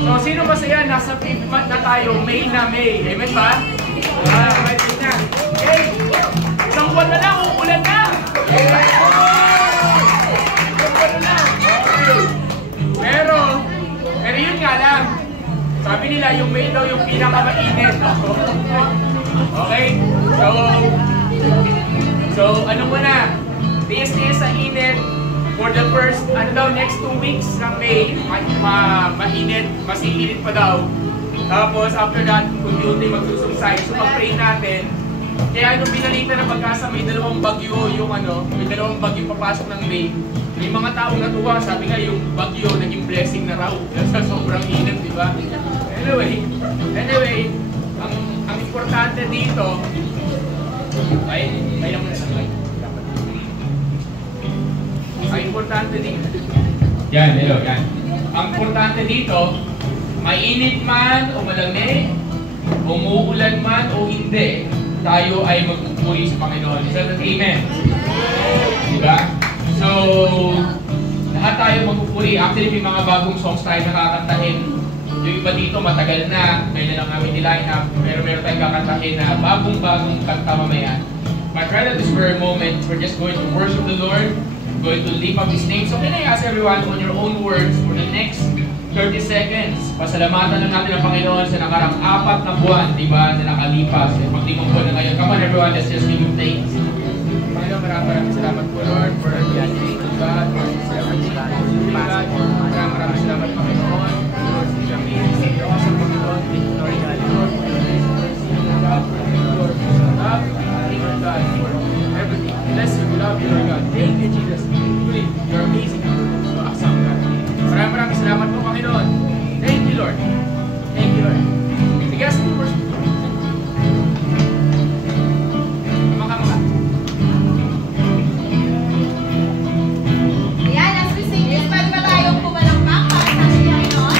So, sino masaya? Nasa 5th month na tayo, May na May. Amen ba? May na. Okay. Isang buwan na lang, uulan na. Isang buwan na lang. Okay. Pero yun nga lang. Sabi nila, yung May daw yung pinakamainit. Okay? So, ano muna? Tiis-tiis sa init. For the first, next 2 weeks ng May, mainit, mas iinit pa daw. Tapos, after that, unti-unti magsusubside. So, pag-pray natin. Kaya nung binalita na pagkasa may dalawang bagyo, may dalawang bagyo papasok ng May. May mga taong natuwa, sabi nga yung bagyo, naging blessing na raw. Sa sobrang init, di ba? Anyway, ang importante dito, ay naman na lang. Ang importante dito, yan. Ang importante dito, mainit man o malamig, umuulan man o hindi, tayo ay magpupuri sa Panginoon. Is that amen? Diba? So, lahat tayo magpupuri. Actually, may mga bagong songs tayo nakakantahin. Yung iba dito, matagal na. Kailan lang namin niline up. Pero meron tayong kakantahin na bagong-bagong kanta mamaya. But right at this very moment, we're just going to worship the Lord. Going to lift up His name. So can I ask everyone on your own words for the next 30 seconds, pasalamatan lang natin ang Panginoon sa nakarang 4 na buwan, di ba, na nakalipas. Pag-limang buwan na ngayon. Come on everyone, let's just give Him thanks. Panginoon, maraming salamat po Lord for the blessing of God. Maraming salamat Panginoon. Sa awesome Panginoon, thank you Lord God. Lord, for your grace, mercy, and love. Lord, for your love, Lord God, for everything. Bless you, we love you Lord God. Thank you Jesus. You're amazing. You're awesome God. Maraming salamat po Panginoon. Thank you Lord. Thank you Lord. Sige, sa worship. Maka. Ayan, as we sing this, pwede ba tayong pumalakpak para sa Panginoon?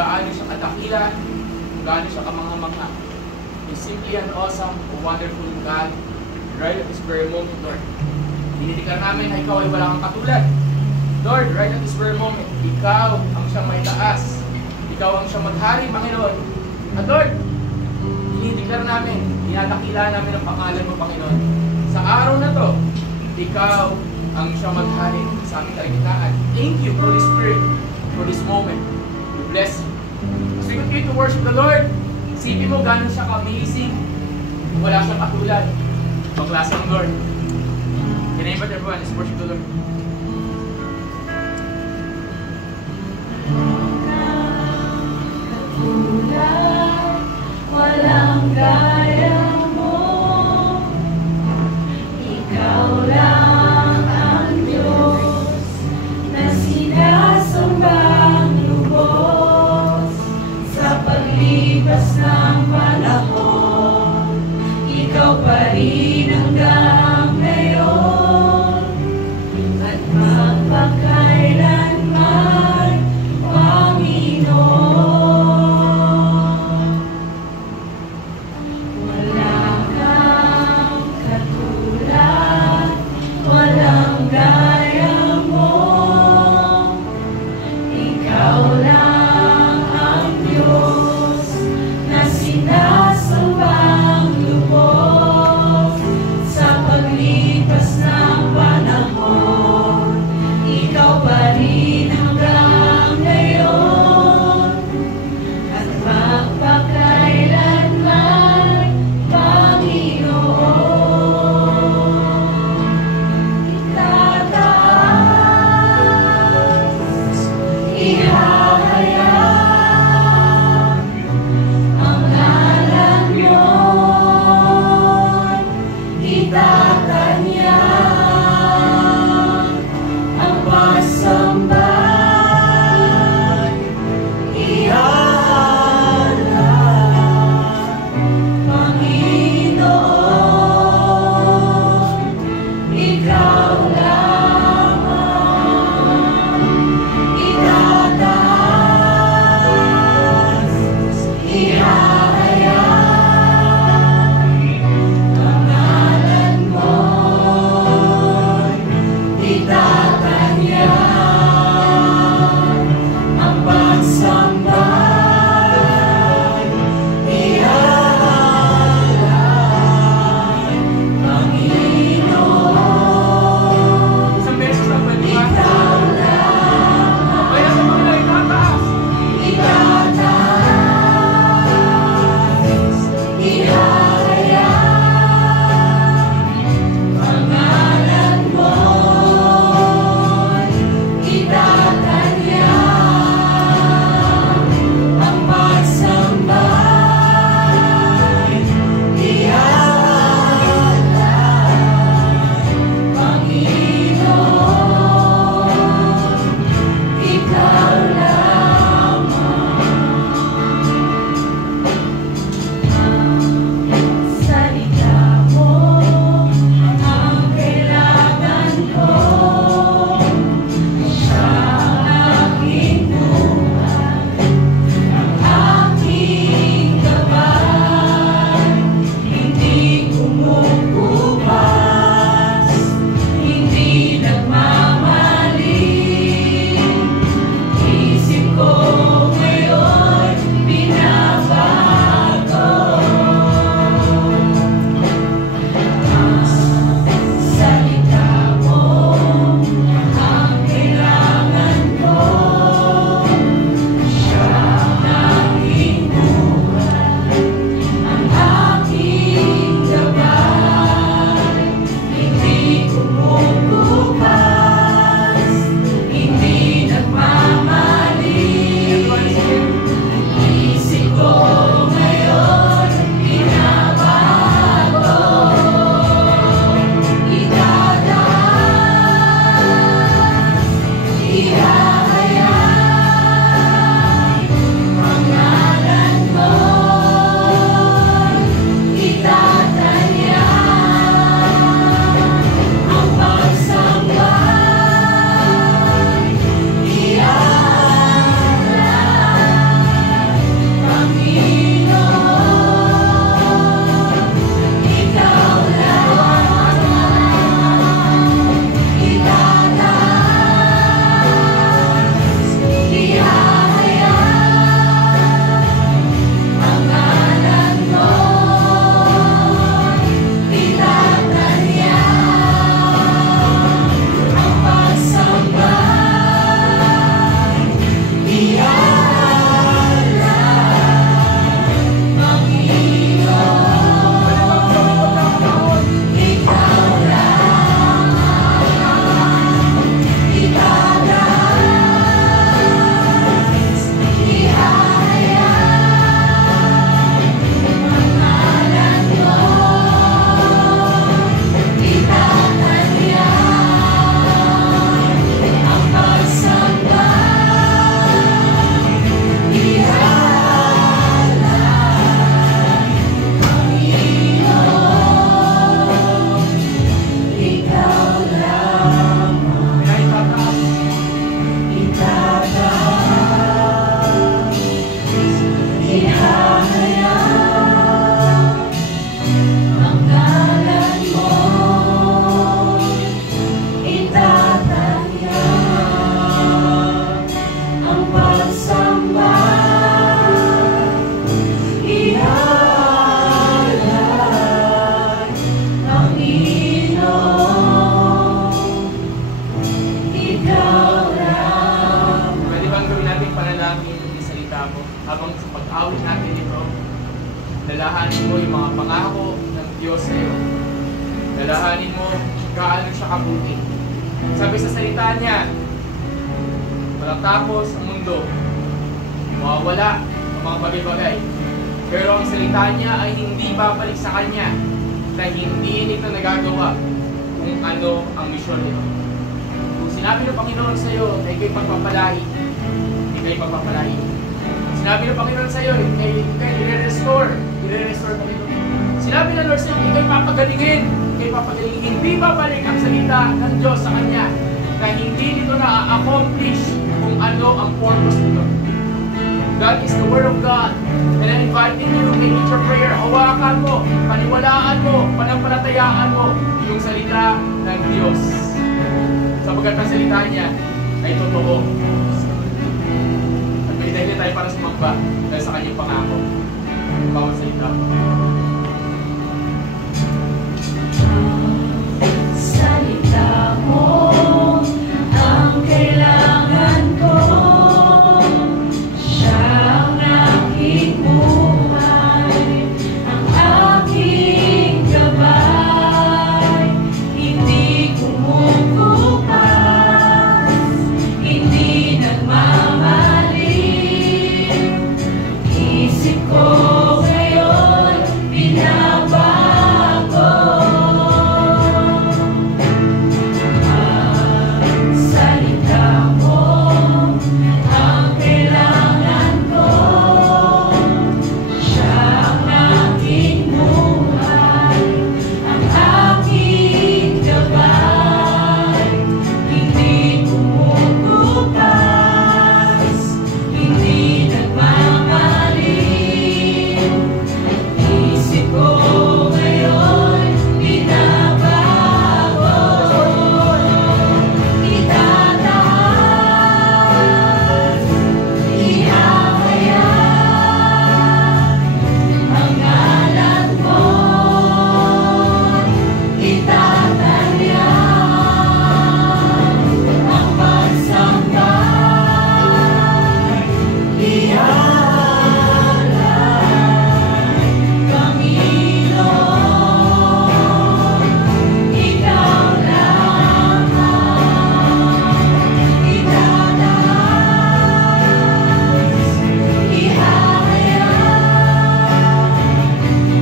Gaano siya kadakila, gaano siya kamangha-mangha. He's simply an awesome, wonderful God. Right at this very moment, Lord. Dinidikar namin na ikaw ay wala kang katulad. Lord, right at this very moment, ikaw ang siyang may taas. Ikaw ang siyang maghari, Panginoon. At Lord, dinidikar namin, dinadakila namin ang pangalan mo, Panginoon. Sa araw na to, ikaw ang siyang maghari sa aming kaligtaan. Thank you, Holy Spirit, for this moment. We bless you. As we continue to worship the Lord, isipin mo gano'n siya ka-amazing. Wala siyang katulad. Pag-klase ng Lord. Can I invite everyone? Let's worship the Lord. Walang gaya mo, ikaw lang ang Diyos na sinasambang lubos sa paglipas ng panahon. Ikaw pa rin hanggang ngayon at magpakailanman, Panginoon. ihahayag ang ngalan mo, itatanyag ang pagsamba, iaalay ang Panginoon, ikaw lang. Pwede bang gawin natin panalangin yung salita mo? Habang sa pag-awit natin ito, dalahanin mo yung mga pangako ng Diyos sa iyo. Dalahanin mo gaano siya kabuti. Sabi sa salita niya, matatapos ang mundo, mawawala ang mga bagay-bagay. Pero ang salita niya ay hindi babalik sa kanya na hindi nito nagagawa kung ano ang misyon nito. Kung sinabi ng Panginoon sa iyo na ikaw'y pagpapalain, ikaw'y pagpapalain. Sinabi ng Panginoon sa iyo, ikaw'y i-restore Panginoon. Sinabi ng Lord sa iyo, ikaw'y papagalingin, hindi babalik ang salita ng Diyos sa Kanya na hindi nito na-accomplish kung ano ang purpose nito. That is the Word of God. And I'm inviting you to make it your prayer. Hawakan mo, paniwalaan mo, panampalatayaan mo yung salita ng Diyos. Sapagkat ang salita niya ay totoo. At may dahil tayo para sumamba dahil sa kanyang pangako. Bawat salita. Salita mo ang kailangan ko, siya ang aking buhay, ang aking gabay, hindi kumukupas, hindi nagmamaliw, isip ko ngayon binabago. Salita mo ang kailangan ko, siya ang aking buhay, ang aking gabay, hindi kumukupas, hindi nagmamaliw, isip ko ngayon binabago. Itataas, ihahayag ang ngalan mo, itatanyag ang pagsamba, iaalay Panginoon, ikaw lamang. Itataas, ihahayag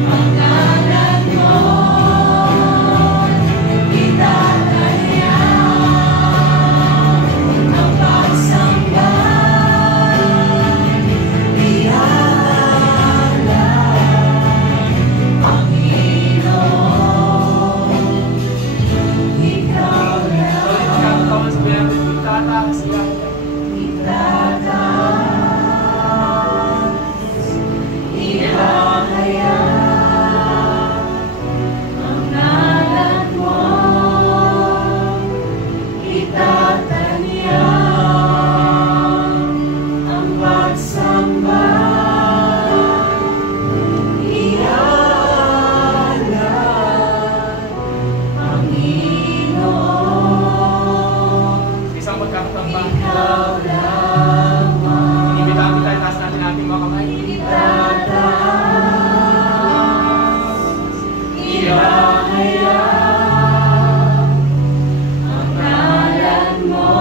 ang ngalan mo, itatanyag ang pagsamba, iaalay Panginoon, ikaw So, lang. pagkakataon sa natin, itataas siya. Itataas, ihahayag ang ngalan mo, itatanyag ang pagsamba, iaalay Panginoon, Isang pagkakataon pa. ikaw lamang. Inibitahan tayo, taas natin ating mga kamay. Itataas, ihahayag ang ngalan mo,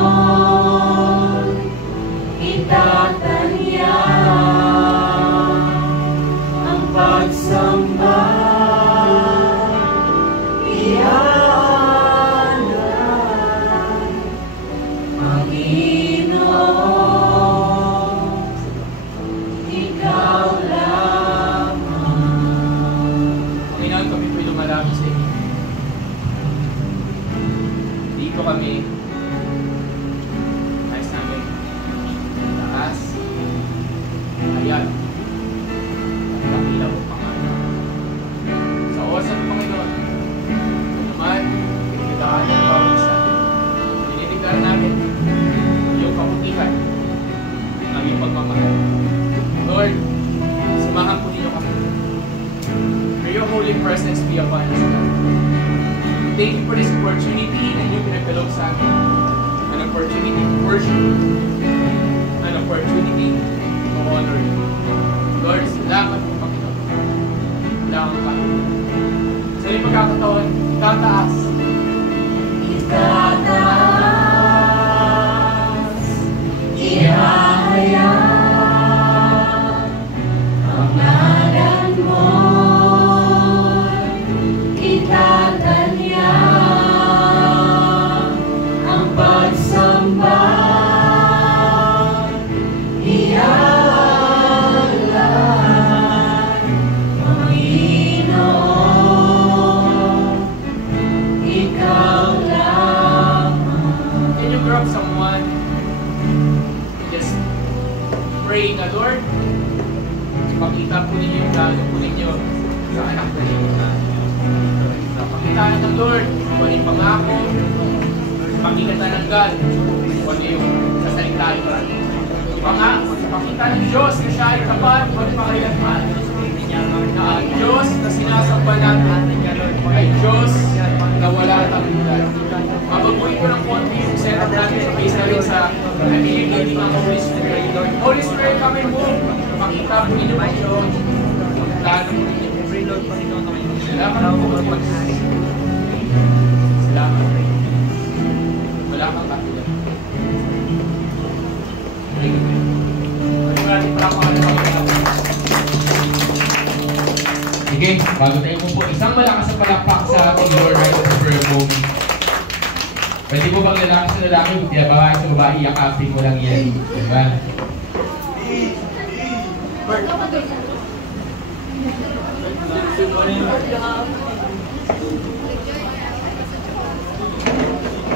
itatanyag ang pagsamba, iaalay Panginoon, ikaw lang. presence be upon us. Thank you for this opportunity na inyo pinagkaloob sa amin. An opportunity to worship. An opportunity to honor you. Lord, salamat po, Panginoon. Salamat pa. Sa iyong pagkakataon, tataas. Itataas, ihahayag ang ngalan mo, itatanyag ang pagsamba, iaalay, Panginoon, ikaw lamang. Can you grab someone? Just pray na, Lord. Pakita po ninyo yung lalo po ninyo sa anak na ninyo. Pakitaan ng Lord kung ano yung pangako. Pakikita ng God kung ano yung sasalitain ko. Pangako, pakita ng Diyos na siya ay tapat, huwag pakailanman. Na ang Diyos na sinasamba natin ay Diyos na wala tagulan. Mababuhin ko ng konti yung setup natin sa isa rin sa nabiligin ng Holy Spirit. Holy Spirit, kami mo. Makita po ninyo ang Diyos. Plano po ninyo. Salamat po. Salamat. Wala kang katulad. Maraming Sige, bago tayo po, isang malakas na palakpak sa ating Lord right over for a moment. Pwede po bang lalaki sa lalaki, hindi babae sa babae, yakapin mo lang yan. Diba?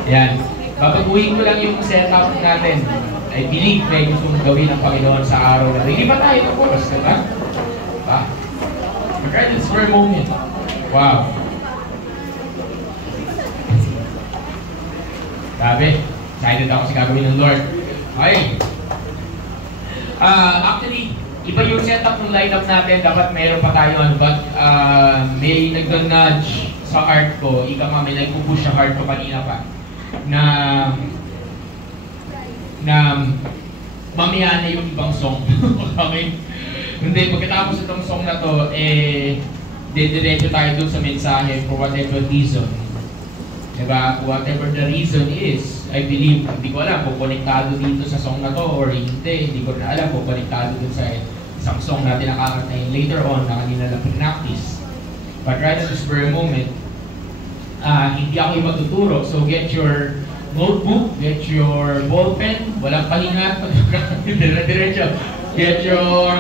Yan. Babaguhin ko lang yung setup natin. I believe may gustong gawin ng Panginoon sa araw na. Hindi ba tayo ng oras, diba? Diba? Regardless for a moment. Wow. Sabi, excited ako sa gagawin ng Lord. Okay. Actually, iba yung setup ng lineup natin. Dapat mayroon pa tayo ano, but may nag-nudge sa heart ko. Ika nga, may nag-push sa heart ko kanina pa. Na mamaya na yung ibang song. Okay? Hindi, pagkatapos itong song na to, didiretso tayo dun sa mensahe for whatever reason. Diba? Whatever the reason is, I believe, hindi ko alam kung konektado dito sa song na to or hindi. Hindi ko na alam kung konektado dun sa isang song natin nakakatayin later on na kanina lang practice. But right at this very moment, hindi ako yung magtuturo. So get your notebook, get your ball pen, walang pahinga, diretso. Get your,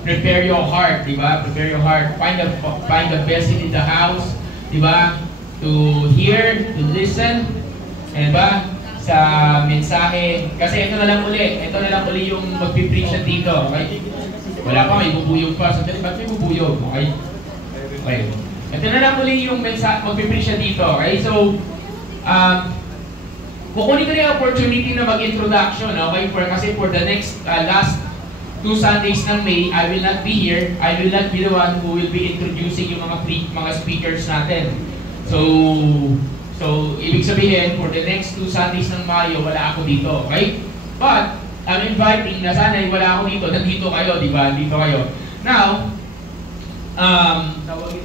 prepare your heart, di ba? Prepare your heart. Find the best in the house, di ba? To hear, to listen, di ba? Sa mensahe. Kasi ito na lang uli yung magpipreach na dito, okay? Wala pa, may bubuyog pa. So, ba't may bubuyog, okay? Okay. Ito na lang uli yung mensahe, magpipreach na dito, okay? So, kukunin ko na yung opportunity na mag-introduction, okay? Kasi for the next, last 2 Sundays ng May, I will not be here. I will not be the one who will be introducing yung mga speakers natin. So ibig sabihin, for the next 2 Sundays ng Mayo, wala ako dito, okay? But, I'm inviting na sana wala ako dito, nandito kayo, di ba? Dito kayo. Now,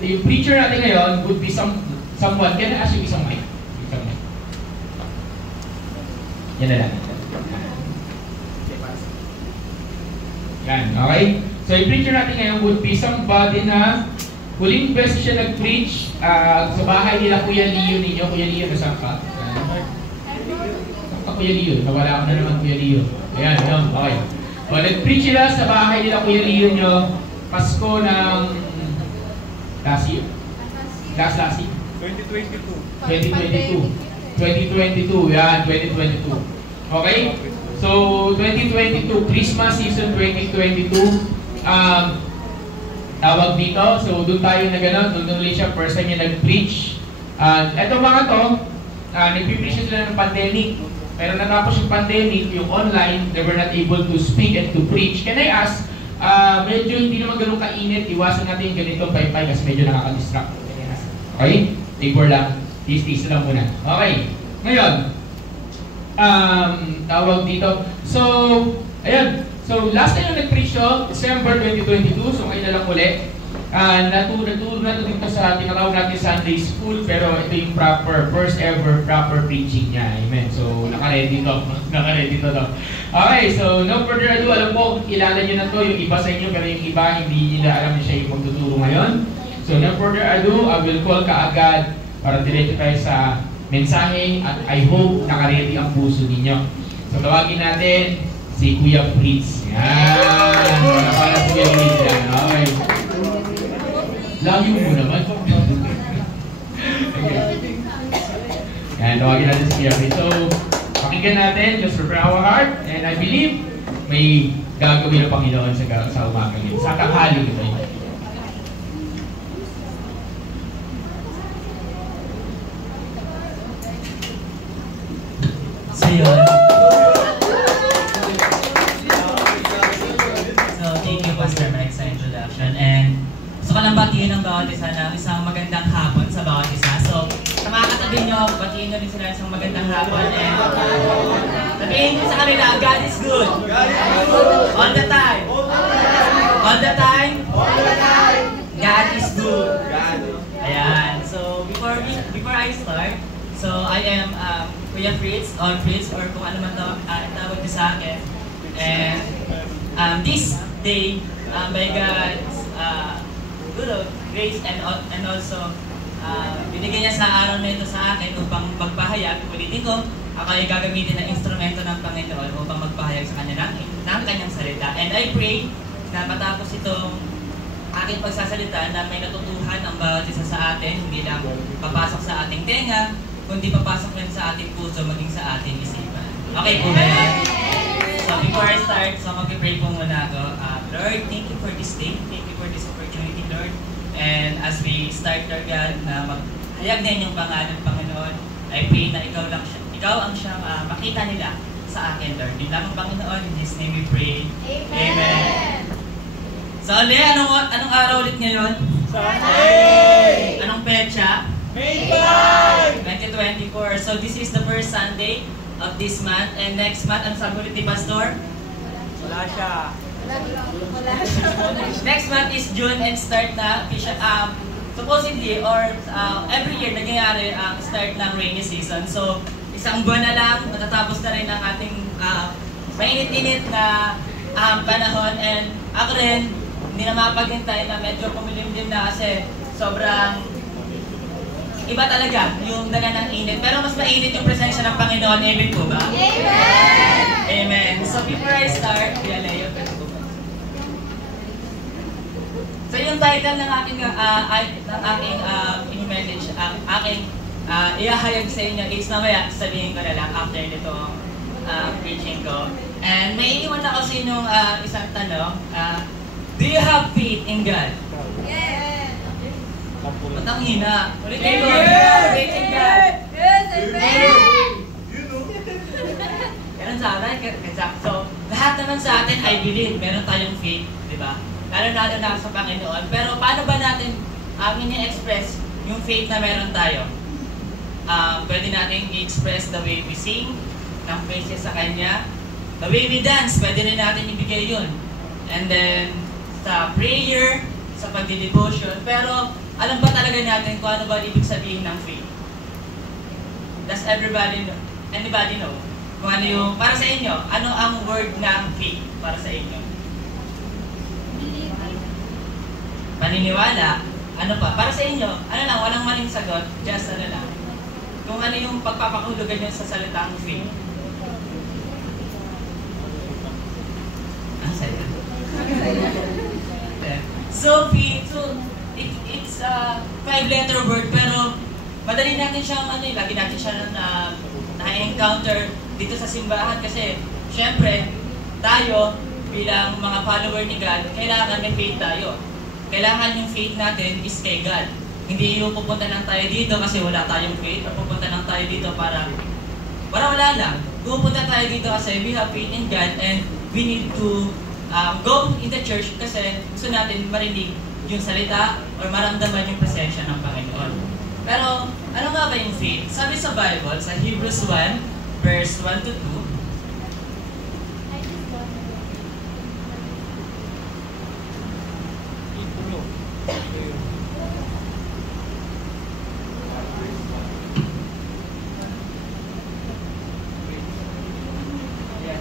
yung preacher natin ngayon would be someone, can I ask you isang mic? Yan na lang. Yan, okay? So, yung preacher natin ngayon would be somebody na huling beses siya nag-preach sa bahay nila Kuya Leo ninyo. Kuya Leo, nasaan ka? Kuya Leo, nawala ako na naman Kuya Leo. Ayan, okay. So, nag-preach sila sa bahay nila Kuya Leo nyo Pasko ng last year? Last year? 2022. 2022, yan, 2022. Okay? So, 2022, Christmas season 2022, tawag dito. So, doon tayo na gano'n, doon ulit siya, first time niya nag-preach. Eto mga to, nag-preach sila ng pandemic. Pero natapos yung pandemic, yung online, they were not able to speak and to preach. Can I ask, medyo hindi naman ganun kainit. Iwasan natin yung ganitong paypay kasi medyo nakaka-distract. Okay? Take lang. Tis-tis lang muna. Okay. Ngayon, tawag dito. So, ayan. So, last time na nag-preach ko, December 2022. So, ngayon na lang ulit. Naturo na dito sa tinatawag natin Sunday School, pero ito yung first ever proper preaching niya. Amen. So, naka-ready to. Naka-ready to. Okay, so no further ado, alam ko, kilala nyo na to, yung iba sa inyo, pero yung iba, hindi nila alam na siya yung magtuturo ngayon. So, no further ado, I will call kaagad para diretso tayo sa mensahe at I hope naka-ready ang puso ninyo. So, tawagin natin si Kuya Fritz. Yan! Para si Kuya Fritz yan. Okay. Layo mo naman. Okay. Yan, tawagin natin si Kuya Fritz. So, pakinggan natin, just prepare our heart, and I believe may gagawin ng Panginoon sa umaga nito. Sa tanghali ito. So yun. So thank you Pastor Mike sa introduction, and gusto ko lang batiin ng bawat isa na isang magandang hapon sa bawat isa. So sa mga katabi nyo, batiin nyo rin sila isang magandang hapon, and sabihin nyo sa kanila, God is good. All the time. All the time. God is good. Ayan. So before I start, so I am Kuya Fritz, or Fritz, or kung ano man tawag niyo sa akin. And this day, by God's good grace and also binigyan niya sa araw na ito sa akin upang magpahayag. Ulitin ko, ako ay gagamitin ng instrumento ng Panginoon upang magpahayag sa kanya ng kanyang salita. And I pray na matapos itong aking pagsasalita na may natutuhan ang bawat isa sa atin, hindi lang papasok sa ating tenga, kundi papasok rin sa ating puso, maging sa ating isipan. Okay po ba? So before I start, so mag-pray po muna ako. Lord, thank you for this day. Thank you for this opportunity, Lord. And as we start, Lord God, na maghayag na inyong pangalan, Panginoon, I pray na ikaw ang siyang makita nila sa akin, Lord. Yun lang ang Panginoon. In His name we pray. Amen. So ulit, anong araw ulit ngayon? Sunday! Anong petsa? May 5! 2024. So this is the first Sunday of this month. And next month, ang sabi ulit ni Pastor? Wala siya. Next month is June and start na supposedly or every year nagyayari ang start ng rainy season. So isang buwan na lang, matatapos na rin ang ating mainit-init na panahon. And ako rin, hindi na mapaghintay na medyo pumilimlim na kasi sobrang iba talaga yung daga ng init. Pero mas mainit yung presensya ng Panginoon. Amen po ba? Amen! Amen. So before I start, Leo, so yung title ng aking message, ihahayag sa inyo is mamaya sabihin ko na lang after nitong preaching ko. And may iwan ako sa inyong isang tanong. Do you have faith in God? Yes! Ba't ang hina? Ulitin ko. Faith in God. Yes! Amen! Ganun sa atin. So, lahat naman sa atin, I believe, meron tayong faith, di ba? Lalo na sa Panginoon. Pero paano ba natin ini-express yung faith na meron tayo? Pwede natin i-express the way we sing, ng praises sa Kanya. The way we dance, pwede rin natin ibigay yun. And then, sa prayer, sa pagdi-devotion. Pero, alam ba talaga natin kung ano ba ibig sabihin ng faith? Does anybody know? Kung ano yung, para sa inyo, ano ang word ng faith para sa inyo? Paniniwala. Ano pa? Para sa inyo, ano lang, walang maling sagot, just ano lang. Kung ano yung pagpapakulugan nyo sa salitang faith. Ang saya. So, faith, it's a 5-letter word, pero madali natin siyang, lagi natin siya na-encounter dito sa simbahan kasi, syempre, tayo, bilang mga follower ni God, kailangan may faith tayo. Kailangan yung faith natin is kay God. Hindi yung pupunta lang tayo dito kasi wala tayong faith, o pupunta lang tayo dito para wala lang. Pupunta tayo dito kasi we have faith in God and we need to go in the church kasi gusto natin marinig yung salita or maramdaman yung presensya ng Panginoon. Pero ano nga ba yung faith? Sabi sa Bible, sa Hebrews 1, verse 1 to 2,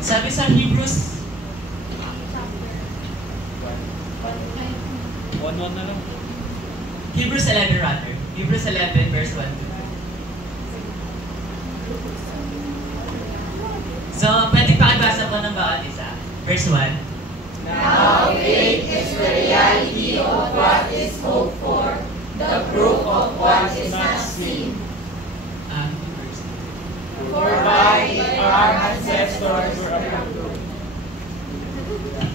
sabi sa Hebrews 1-1 na lang. Hebrews 11 rather. Hebrews 11 verse 1 to 2. So, pwede pakibasa po ng bawat isa. Verse 1. Now faith is the reality of what is hoped for, the proof of what is not seen. Verse For by it our ancestors were approved.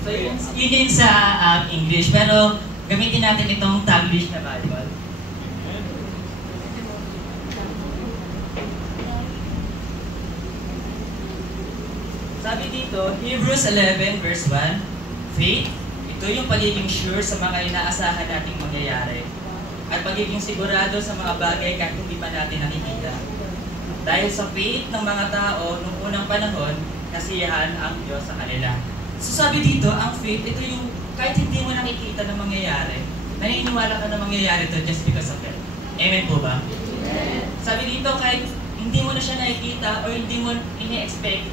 So, yun yung sa English. Pero, gamitin natin itong Taglish na Bible. Sabi dito, Hebrews 11 verse 1, faith, ito yung pagiging sure sa mga inaasahan nating mangyayari at pagiging sigurado sa mga bagay kahit hindi pa natin nakikita. Dahil sa faith ng mga tao noong unang panahon, nasiyahan ang Diyos sa kanila. So sabi dito, ang faith, ito yung kahit hindi mo nakikita na mangyayari, naniniwala ka na mangyayari ito just because of it. Amen po ba? Amen. Sabi dito, kahit hindi mo na siya nakikita or hindi mo ini-expect,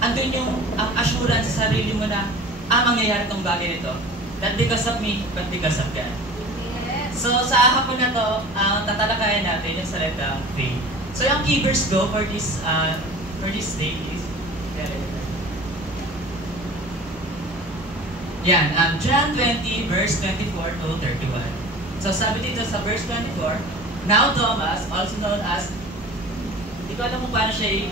andun yung assurance sa sarili mo na, mangyayari itong bagay nito. Not because of me, but because of God. Yes. So, sa hapon na to, tatalakayan natin yung salitang faith. So, yung key verse ko for this day is, yan, John 20, verse 24 to 31. So, sabi dito sa verse 24, now Thomas, also known as, hindi ko alam kung paano siya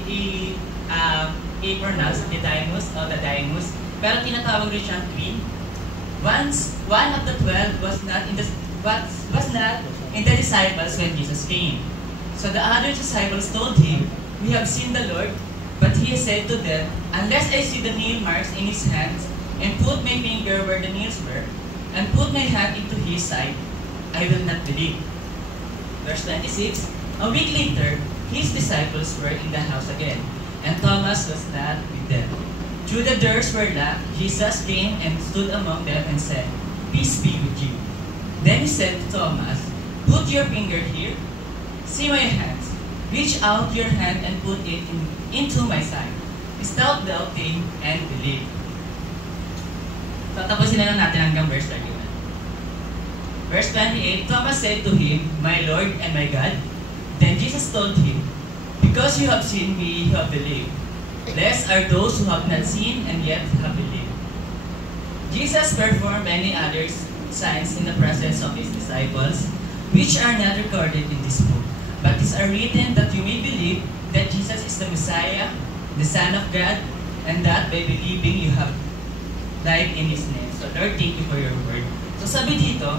i-pronounce, Didymus o Didymus, pero tinatawag rin siyang twin. Once, one of the 12 was not in the disciples when Jesus came. So the other disciples told him, we have seen the Lord, but he said to them, unless I see the nail marks in his hands, and put my finger where the nails were, and put my hand into his side, I will not believe. Verse 26, a week later, his disciples were in the house again, and Thomas was not with them. Through the doors were locked, Jesus came and stood among them and said, peace be with you. Then he said to Thomas, put your finger here, see my hands, reach out your hand and put it into my side. Stop doubting and believe. So, tapusin na lang natin hanggang verse 31. Verse 28, Thomas said to him, my Lord and my God. Then Jesus told him, because you have seen me, you have believed. Blessed are those who have not seen and yet have believed. Jesus performed many other signs in the presence of his disciples, which are not recorded in this book. But these are written that you may believe that Jesus is the Messiah, the Son of God, and that by believing you have life in His name. So Lord, thank you for your word. So sabi dito,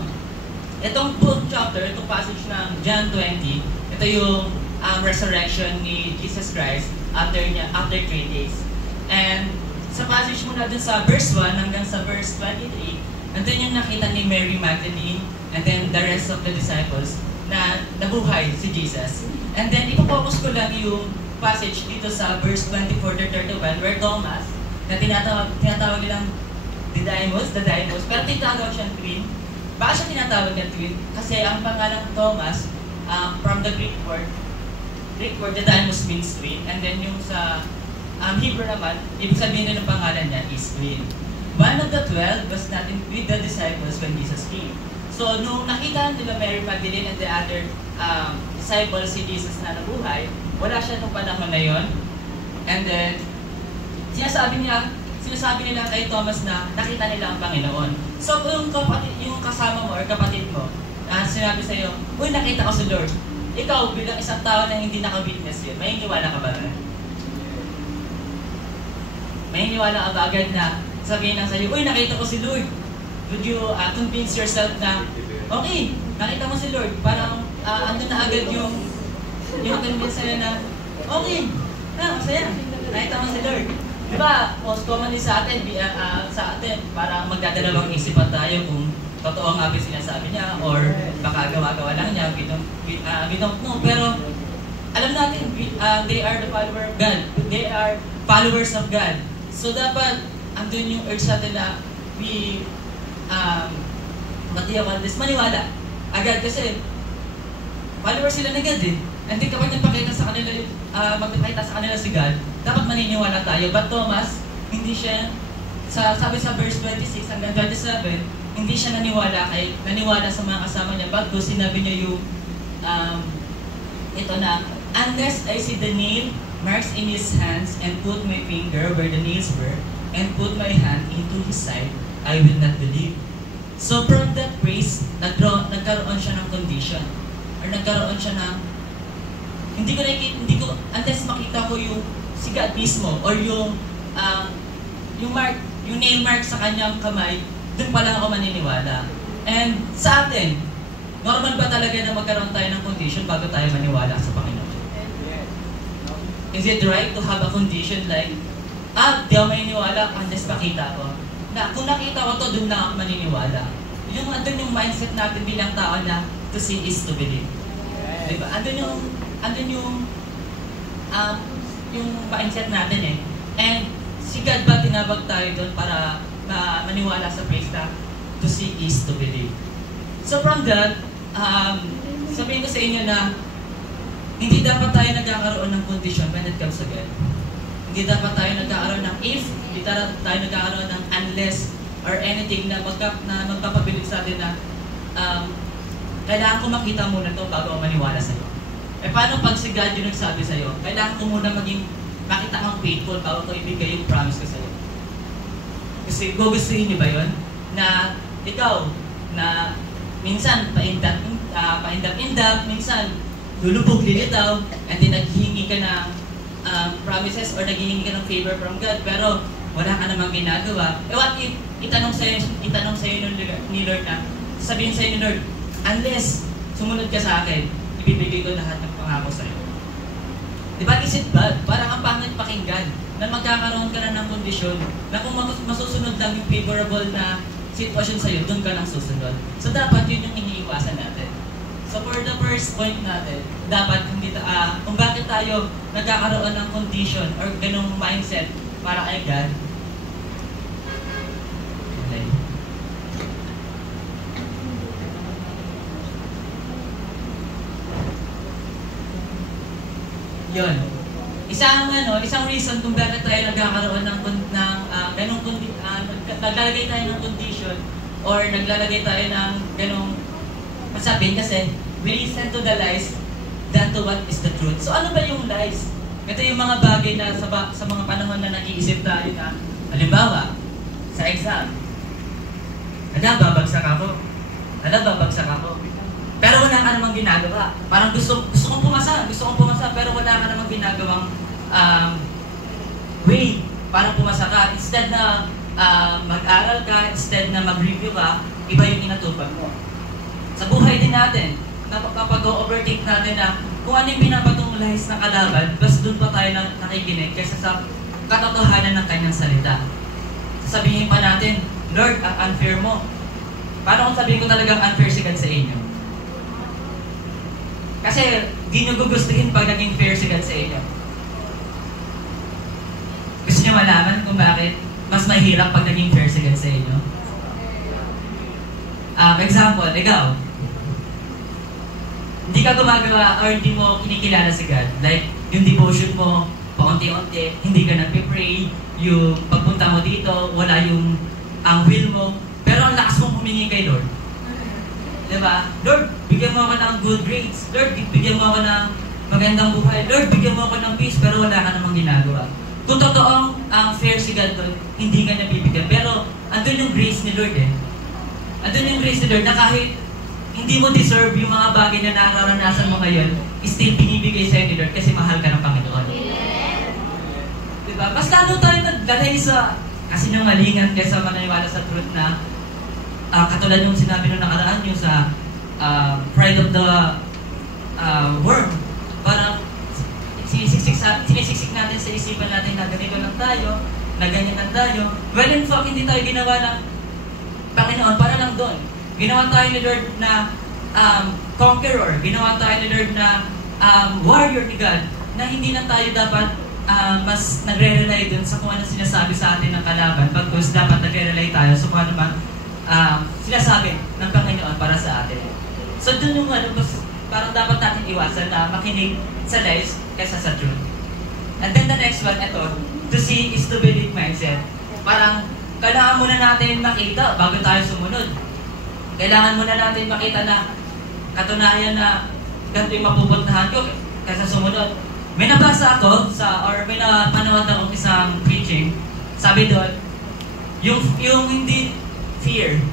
itong book chapter, itong passage ng John 20, ito yung resurrection ni Jesus Christ after 3 days. And sa passage muna dun sa verse 1 hanggang sa verse 23, nandun yung nakita ni Mary Magdalene and then the rest of the disciples na nabuhay si Jesus. And then ipopokus ko lang yung passage dito sa verse 24 to 31 where Thomas, na tinatawag nilang Didymus, pero tinatawag siyang twin. Bakit siya tinatawag na twin? Kasi ang pangalang Thomas, from the Greek word, Didymus means twin, and then yung sa Hebrew naman, ibig sabihin ng pangalan niya is twin. One of the 12 was not with the disciples when Jesus came. So, nung nakita nila Mary Magdalene and the other disciples si Jesus na nabuhay, wala siya nung panahon na yon. And then, sinasabi nila kay Thomas na nakita nila ang Panginoon. So, kung yung kasama mo or kapatid mo, sinabi sa'yo, uy, nakita ko si Lord. Ikaw, bilang isang tao na hindi naka-witness yun, may iniwala ka ba? May iniwala ka ba agad na sabihin lang sa'yo, uy, nakita ko si Lord. Would you convince yourself na, okay, nakita mo si Lord. Parang andun na agad yung convince nila na, okay, masaya, nakita mo si Lord. Di ba, most commonly sa atin, parang magdadalawang isipan tayo kung totoo nga ba sinasabi niya or baka gawa-gawa lang niya, we don't know. Pero alam natin, they are the follower of God. They are followers of God. So dapat, andun yung urge natin na maniwala agad kasi followers sila na God eh. And then kapag nagpakita sa kanila, magpapakita sa kanila si God, dapat maniniwala tayo. But Thomas, hindi siya, sabi sa verse 26 hanggang 27, hindi siya naniwala sa mga kasama niya. Bago sinabi niya yung, ito na, unless I see the nail marks in his hands and put my finger where the nails were and put my hand into his side, I will not believe. So from that praise, nagkaroon siya ng condition. Or nagkaroon siya ng, unless makita ko yung si God mismo or yung nail mark sa kanyang kamay, dun pa lang ako maniniwala. And sa atin, normal ba talaga na magkaroon tayo ng condition bago tayo maniwala sa Panginoon? Is it right to have a condition like, di ako maniniwala unless makita ko? Kung nakita ko to, dun na ako maniniwala. Andun yung mindset natin bilang tao na to see is to believe. Diba? Andun yung mindset natin eh. And si God ba tinawag tayo doon para maniwala sa praise na to see is to believe. So from that, sabihin ko sa inyo na hindi dapat tayo nagkakaroon ng condition when it comes to God. Hindi dapat tayo nagkakaroon ng if, hindi dapat tayo nagkakaroon ng unless or anything na magpapabilig sa atin na kailangan ko makita muna to bago ako maniwala sa'yo. Paano pag si God yung nagsabi sa'yo, kailangan ko muna makita kang faithful bago ko ibigay yung promise ko sa'yo. Kasi gugustuhin niyo ba yun? Na ikaw, na minsan paindap-indap, minsan lulubog, lilitaw, and then naghihingi ka ng promises or naghihingi ka ng favor from God, pero wala ka namang ginagawa. What if itanong sa'yo ni Lord na, sabihin sa'yo ni Lord, unless sumunod ka sa akin, ibibigay ko lahat ng pangako sa'yo. Diba, is it bad? Parang ang pangit pakinggan na magkakaroon ka na ng kondisyon na kung masusunod lang yung favorable na sitwasyon sa'yo, doon ka lang susunod. So dapat yun yung iniiwasan natin. So for the first point natin, dapat kung bakit tayo nagkakaroon ng condition or ganung mindset para kay God. Okay. Yun. Isang reason kung bakit tayo nagkakaroon ng naglalagay tayo ng condition or naglalagay tayo ng ganung masabing kasi we listen to the lies than to what is the truth. So ano ba yung lies? Ito yung mga bagay na sa mga panahon na nag-iisip tayo na, halimbawa, sa exam, babagsak ako. Pero wala ka namang ginagawa. Parang gusto kong pumasa, pero wala ka namang ginagawang way para pumasa ka. Instead na mag-aral ka, instead na mag-review ka, iba yung inatupag mo. Sa buhay din natin, napapag-overtake natin na kung ano yung pinapatong lahis na kalaban, basta doon pa tayo nakikinig kaysa sa katotohanan ng kanyang salita. Sabihin pa natin, Lord, unfair mo. Paano kung sabihin ko talagang unfair si God sa inyo? Kasi di nyo gugustuhin pag naging fair si God sa inyo. Gusto nyo malaman kung bakit mas mahirap pag naging fair si God sa inyo? Example, ikaw, hindi ka gumagawa or hindi mo kinikilala si God. Like, yung devotion mo, paunti-unti, hindi ka nagpipray, yung pagpunta mo dito, wala yung ang will mo, pero ang lakas mong humingi kay Lord. Diba? Lord, bigyan mo ako ng good grades. Lord, bigyan mo ako ng magandang buhay. Lord, bigyan mo ako ng peace, pero wala ka namang ginagawa. Kung totoong fair si God doon, hindi ka nabibigyan. Pero, andun yung grace ni Lord eh. Andun yung grace ni Lord na kahit hindi mo deserve yung mga bagay na nararanasan mo ngayon, still binibigay sa'yo ni Lord kasi mahal ka ng Panginoon. Diba? Mas lalo tayo nagdalay sa kasinungalingan kaysa maniwala sa truth na katulad yung sinabi nung nakaraan yung sa pride of the worm. Parang sinisiksik natin sa isipan natin na ganito lang tayo, na ganyan tayo. Well, in fact, hindi tayo ginawa ng Panginoon para lang doon. Ginawa tayo ni Lord na conqueror. Ginawa tayo ni Lord na warrior ni God, na hindi na tayo dapat mas nagre-rely dun sa kung ano sinasabi sa atin ng kalaban, pagkos dapat nagre-rely tayo sa kung ano ba sinasabi ng Panginoon para sa atin. So dun yung parang dapat natin iwasan na makinig sa lies kaysa sa truth. And then the next one, ito, to see is to believe mindset. Parang kailangan muna natin makita bago tayo sumunod. Kailangan muna natin makita na katunayan na ganito yung mapupuntahan ko kaysa sumunod. May nabasa ako or may napanood akong isang preaching. Sabi doon, yung hindi fear.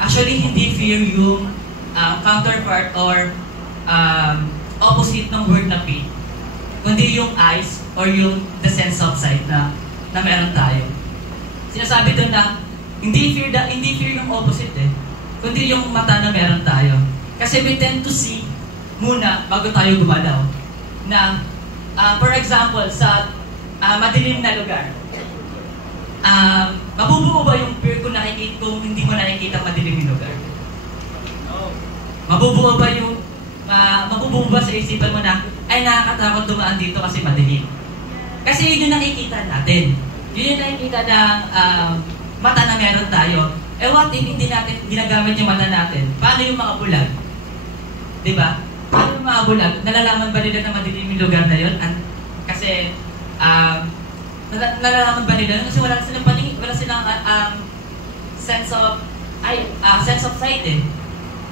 Actually, hindi fear yung counterpart or opposite ng word na faith. Kundi yung eyes or yung the sense of sight na meron tayo. Sinasabi doon na hindi fear yung opposite kundi yung mata na meron tayo. Kasi we tend to see muna bago tayo gumalaw. Na for example, sa madilim na lugar, mabubuo ba yung fear kung hindi mo nakikita madilim yung lugar? Mabubuo ba sa isipan mo na, ay nakakatakot dumaan dito kasi madilim? Kasi yun yung nakikita natin. Yun yung nakikita ng mata na meron tayo. What if hindi natin ginagamit yung mata natin? Paano yung mga bulag? Diba? Paano yung mga bulag? Nalalaman ba nila na madilim yung lugar na yun? Kasi, nalalaman ba nila? Kasi wala silang paningin, wala silang sense of sight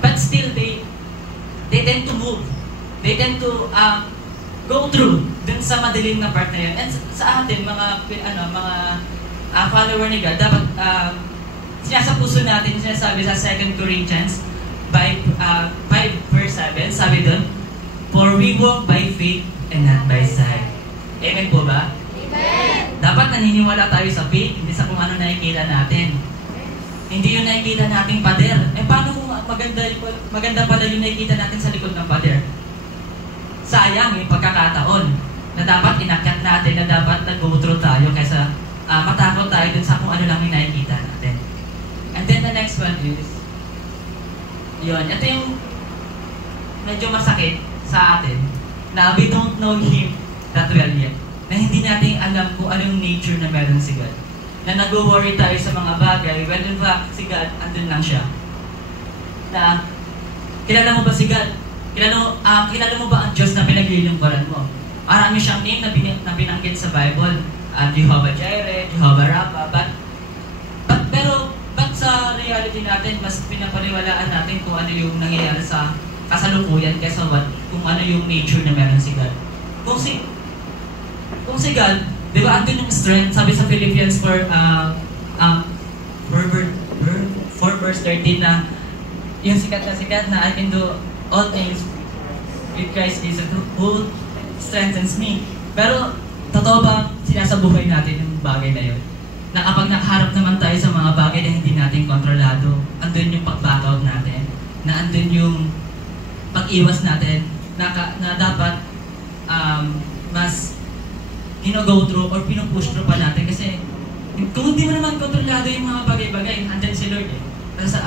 But still, they tend to move. They tend to go through dun sa madilim na part na yun. And sa atin, mga follower ni God, dapat sinasa puso natin, sinasabi sa 2 Corinthians 5 verse 7, sabi doon, for we walk by faith and not by sight. Amen po ba? Amen! Dapat naniniwala tayo sa faith, hindi sa kung ano nakikita natin. Hindi yung nakikita nating pader. Paano kung maganda pala yung nakikita natin sa likod ng pader? Sayang yung pagkakataon na dapat inakyat natin, na dapat nag-go through tayo kaysa matakot tayo dun sa kung ano lang yung nakikita natin. And then the next one is, yun, ito yung medyo masakit sa atin, na we don't know Him that well yet. Na hindi natin alam kung ano yung nature na meron si God. Na nag-worry tayo sa mga bagay, well in fact, si God, andun lang siya. Na, kilala mo ba si God? Kilala mo ba ang Diyos na pinaglilingkuran mo? Marami siyang name na binanggit sa Bible. Jehovah Jireh, Jehovah Rapha, pero sa reality natin, mas pinapaniwalaan natin kung ano yung nangyayari sa kasalukuyan kaysa kung ano yung nature na meron si God. Kung si God, di ba, andun yung strength, sabi sa Philippians 4 verse 13 na yung sikat na I can do all things with Christ Jesus who strengthens me. Pero, totoo ba sinasabuhay natin yung bagay na yun? Na kapag nakaharap naman tayo sa mga bagay na hindi natin kontrolado, andun yung pag-back out natin, na andun yung pag-iwas natin, na dapat mas go through or pinupush through pa natin. Kasi kung hindi mo naman kontrolado yung mga bagay-bagay, andun si Lord Kasi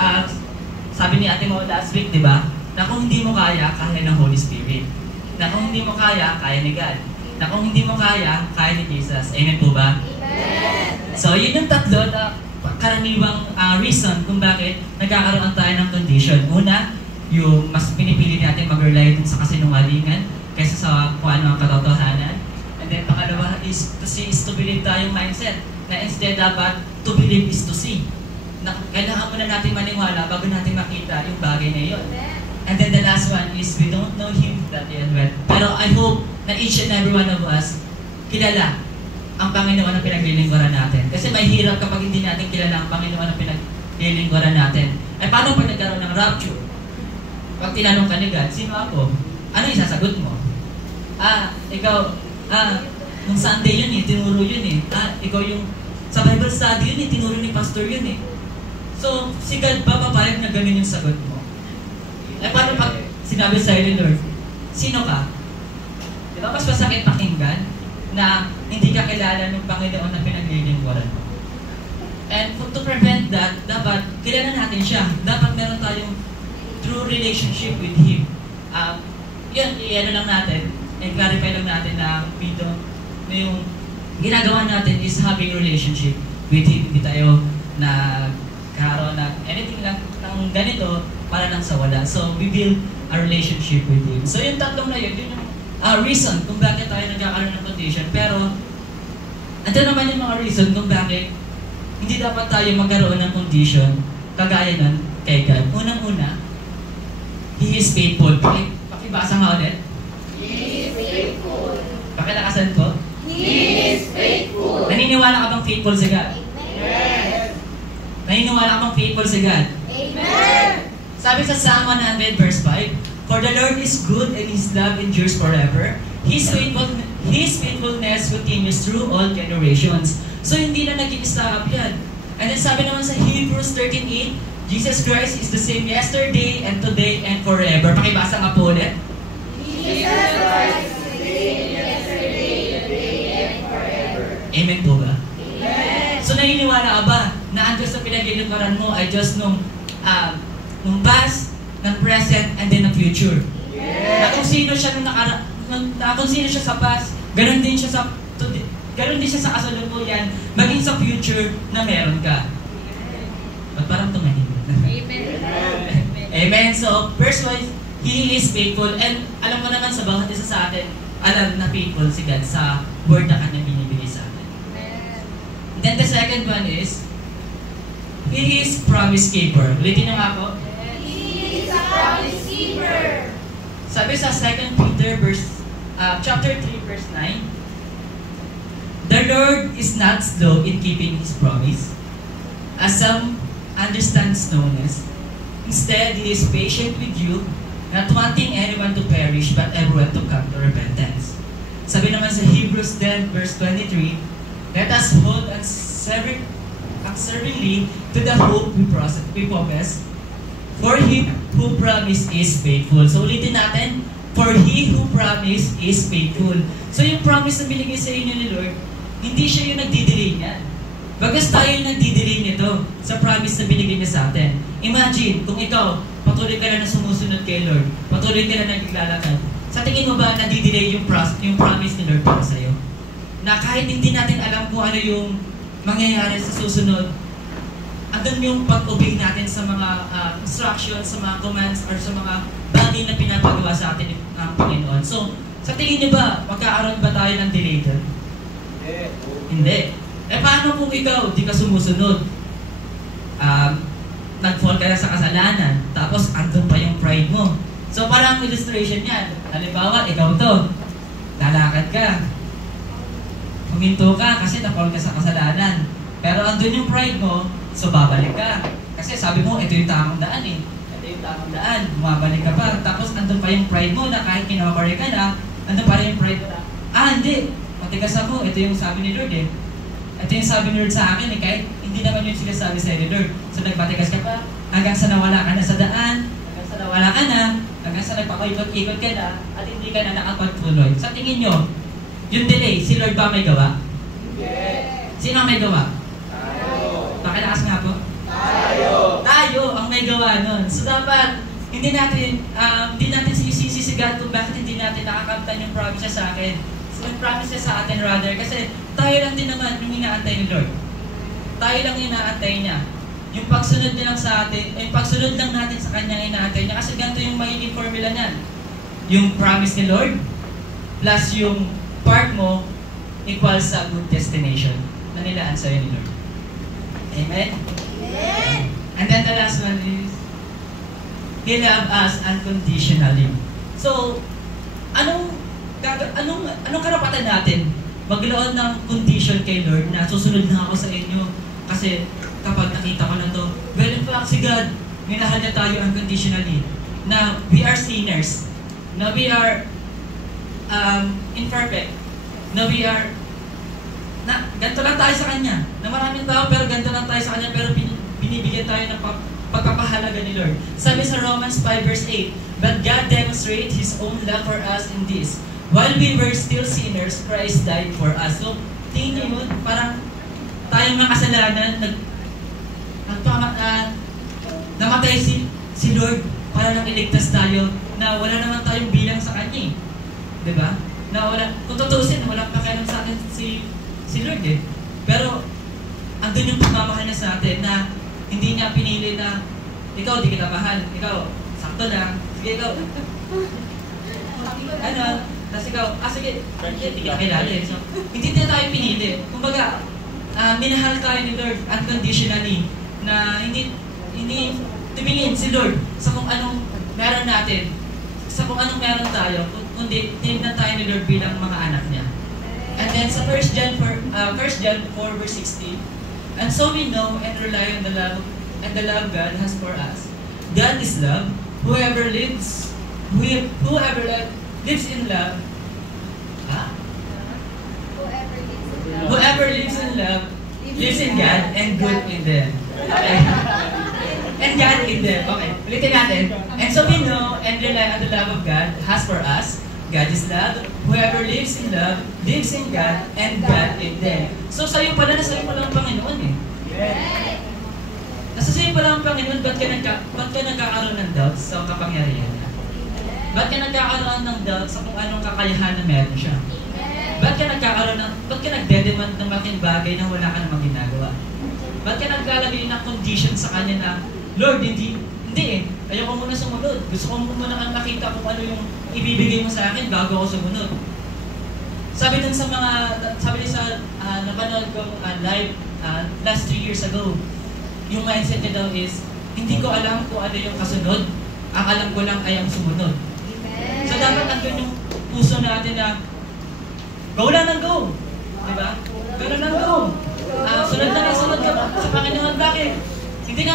sabi ni Ate Mo last week, di ba? Na kung hindi mo kaya ng Holy Spirit. Na kung hindi mo kaya ni God. Na kung hindi mo kaya ni Jesus. Amen po ba? Amen! So, yun yung tatlo na karaniwang reason kung bakit nagkakaroon tayo ng condition. Una, yung mas pinipili natin mag-rely dun sa kasinungalingan kaysa sa kung ano ang katotohanan. And then, pangalawa is to see is to believe tayong mindset. Na instead dapat to believe is to see. Na kailangan muna natin maniwala bago natin makita yung bagay na yun. And then the last one is we don't know Him that well. Pero I hope na each and every one of us kilala ang Panginoon na pinaglilingkuran natin. Kasi may hirap kapag hindi natin kilala ang Panginoon na pinaglilingkuran natin. Paano pag nagkaroon ng rapture? Pag tinanong ka ni God, sino ako? Ano yung sasagot mo? Ikaw, nung Sunday yun tinuro yun ikaw yung, sa Bible study yun tinuro ni pastor yun So, si God ba papayag na ganun yung sagot mo? Paano pag sinabi sa'yo ni Lord, sino ka? Di ba mas masakit pakinggan? na hindi ka kilala ng Panginoon na pinaglilingkuran mo. And to prevent that, dapat kilala natin siya. Dapat meron tayong true relationship with Him. Yun, i-ano lang natin, i-clarify lang natin na na yung ginagawa natin is having relationship with Him. Hindi tayo nagkaroon ng anything lang ng ganito para lang sa wala. So, we build a relationship with Him. So, yung tatlong na yun yung reason kung bakit tayo nagkakaroon ng condition. Pero, ito naman yung mga reason kung bakit hindi dapat tayo magkaroon ng condition kagaya nun kay God. Unang-una, He is faithful. Pakibasa nga ulit. He is faithful. Pakilakasan ko. He is faithful. Naniniwala ka bang faithful si God? Amen. Naniniwala ka bang faithful si God? Amen. Sabi sa Psalm 100 verse 5, For the Lord is good and His love endures forever. His faithfulness continues through all generations. So hindi na nag-i-stop yan. And then sabi naman sa Hebrews 13:8, Jesus Christ is the same yesterday and today and forever. Pakibasa nga po ulit. Jesus Christ is the same yesterday, today, and forever. Amen po ba? Amen. So naniniwala ka ba na ang Diyos na pinaglilingkuran mo ay Diyos nung past, ng present, and then ng future? Yes. Na kung sino siya kung sino siya sa past, ganun din siya sa kasalukuyan, maging sa future na meron ka. Ba't parang tumahimik? Amen. Amen. So, first one, He is faithful. And alam mo naman sa bawat isa sa atin, alam na faithful si God sa word na kanya binibigay sa atin. Then the second one is, He is promise keeper. Ulitin niyo nga ako. He is a promise keeper. Sabi sa 2 Peter chapter 3 verse 9, The Lord is not slow in keeping His promise, as some understand slowness. Instead, He is patient with you, not wanting anyone to perish, but everyone to come to repentance. Sabi naman sa Hebrews 10 verse 23, Let us hold unswervingly to the hope we possess, for He who promised is faithful. So ulitin natin, for He who promised is faithful. So yung promise na binigay sa inyo ni Lord, hindi siya yung nagdi-delay niyan. Bagas tayo yung nagdi-delay nito sa promise na binigay niya sa atin. Imagine, kung ikaw, patuloy ka na sumusunod kay Lord, patuloy ka na naglalakad, sa tingin mo ba nadi-delay yung promise ni Lord para sa'yo? Na kahit hindi natin alam kung ano yung mangyayari sa susunod, andun yung pag-obey natin sa mga instructions, sa mga commands, or sa mga bagay na pinapagawa sa atin ng Panginoon. So, sa tingin niyo ba, magkakaroon ba tayo ng delay doon? Hindi. Paano kung ikaw, di ka sumusunod? Nag-fall ka na sa kasalanan, tapos andun pa yung pride mo. So, parang illustration yan. Halimbawa, ikaw to, lalakad ka. Huminto ka kasi na-fall ka sa kasalanan. Pero andun yung pride mo, so babalik ka. Kasi sabi mo, ito yung tamang daan eh. Ito yung tamang daan. Bumabalik ka pa. Tapos andun pa yung pride mo na kahit kinokore ka na, andun pa rin yung pride mo na, hindi. Matigas ako. Ito yung sabi ni Lord eh. Ito yung sabi ni Lord sa akin eh. Kahit hindi naman yung sinasabi sa ni Lord. So nagmatigas ka pa, hanggang sa nawala ka na sa daan, hanggang sa nawala ka na, hanggang sa nagpapaikot-ikot ka na, at hindi ka na nakapagtuloy. Sa tingin nyo, yung delay, si Lord ba may gawa? Yes. Sino ang may gawa? Tayo. Pakilakas nga po. Tayo ang may gawa nun. So dapat, hindi natin sisisi si God kung bakit hindi natin nakakamtan yung promise sa akin. So yung promise sa atin rather, kasi tayo lang din naman yung inaantay ni Lord. Tayo lang yung inaantay niya. Yung pagsunod niya lang sa atin, yung pagsunod lang natin sa kanyang inaantay niya. Kasi ganito yung magiging formula niyan. Yung promise ni Lord, plus yung part mo, equals sa good destination na nilaan sa'yo ni Lord. Amen? Amen. And then the last one is, He loved us unconditionally. So, anong karapatan natin maglaon ng condition kay Lord na susunod na ako sa inyo kasi kapag nakita ko na to, well in fact si God, minahal niya tayo unconditionally na we are sinners, na we are imperfect, na we are ganito lang tayo sa Kanya, na maraming tao pero ganito lang tayo sa Kanya, pero binibigyan tayo ng pagpapahalaga ni Lord. Sabi sa Romans 5 verse 8, But God demonstrates His own love for us in this: while we were still sinners, Christ died for us. So, tingin nyo yun, parang tayong makasalanan, namatay si Lord para lang iligtas tayo na wala naman tayong bilang sa Kanya eh. Diba? Na wala, kung tutuusin, walang pakialam sa atin si Lord eh. Pero, andun yung pagmamahal niya sa atin na hindi niya pinili na ikaw, di kita mahal. Ikaw, sakto lang. Sige, ikaw. Tapos ikaw, sige, di kita kilala eh. So, hindi na tayo pinili. Kumbaga, minahal tayo ni Lord unconditionally na hindi tumingin si Lord sa kung anong meron natin, sa kung anong meron tayo, kundi tinignan tayo ni Lord bilang mga anak niya. And then sa 1 John 4 verse 16, and so we know and rely on the love God has for us. God is love. Whoever lives in love, whoever lives in love lives in God and good in them. And God in them. Okay, ulitin natin. And so we know and rely on the love of God has for us. God is love. Whoever lives in love lives in God and God in them. So sa'yo pala, nasa iyo pala ang Panginoon eh. Nasa sa'yo pala ang Panginoon, ba't ka nagkakaroon ng doubt sa kapangyarihan niya? Ba't ka nagkakaroon ng doubt sa kung anong kakayahan na meron siya? Ba't ka nagdedemand ng malaking bagay na wala ka namang ginagawa? Ba't ka naglalagay ng condition sa Kanya na, Lord, hindi eh. Ayoko muna sumunod. Gusto ko muna kang makita kung ano yung ibibigay mo sa akin bago ako sumunod. Sabi din sa napanood ko live last 3 years ago, yung mindset niya daw is, hindi ko alam kung ano yung kasunod, ang alam ko lang ay ang sumunod. So dapat andun yung puso natin na, go lang ng go! Diba? Go lang ng go! Sunod ka sa Panginoon. Bakit? Hindi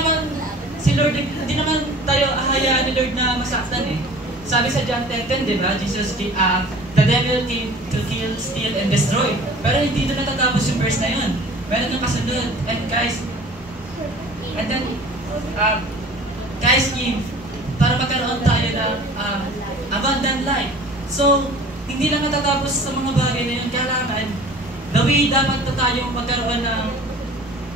naman tayo ahayaan ni Lord na masaktan eh. Sabi sa John 10:10, di ba? Jesus, the devil came to kill, steal, and destroy. Pero hindi doon natatapos yung verse na yun. Meron yung kasunod. And guys, para magkaroon tayo ng abundant life. So, hindi lang natatapos sa mga bagay na yun. Kailangan, dapat na tayo magkaroon ng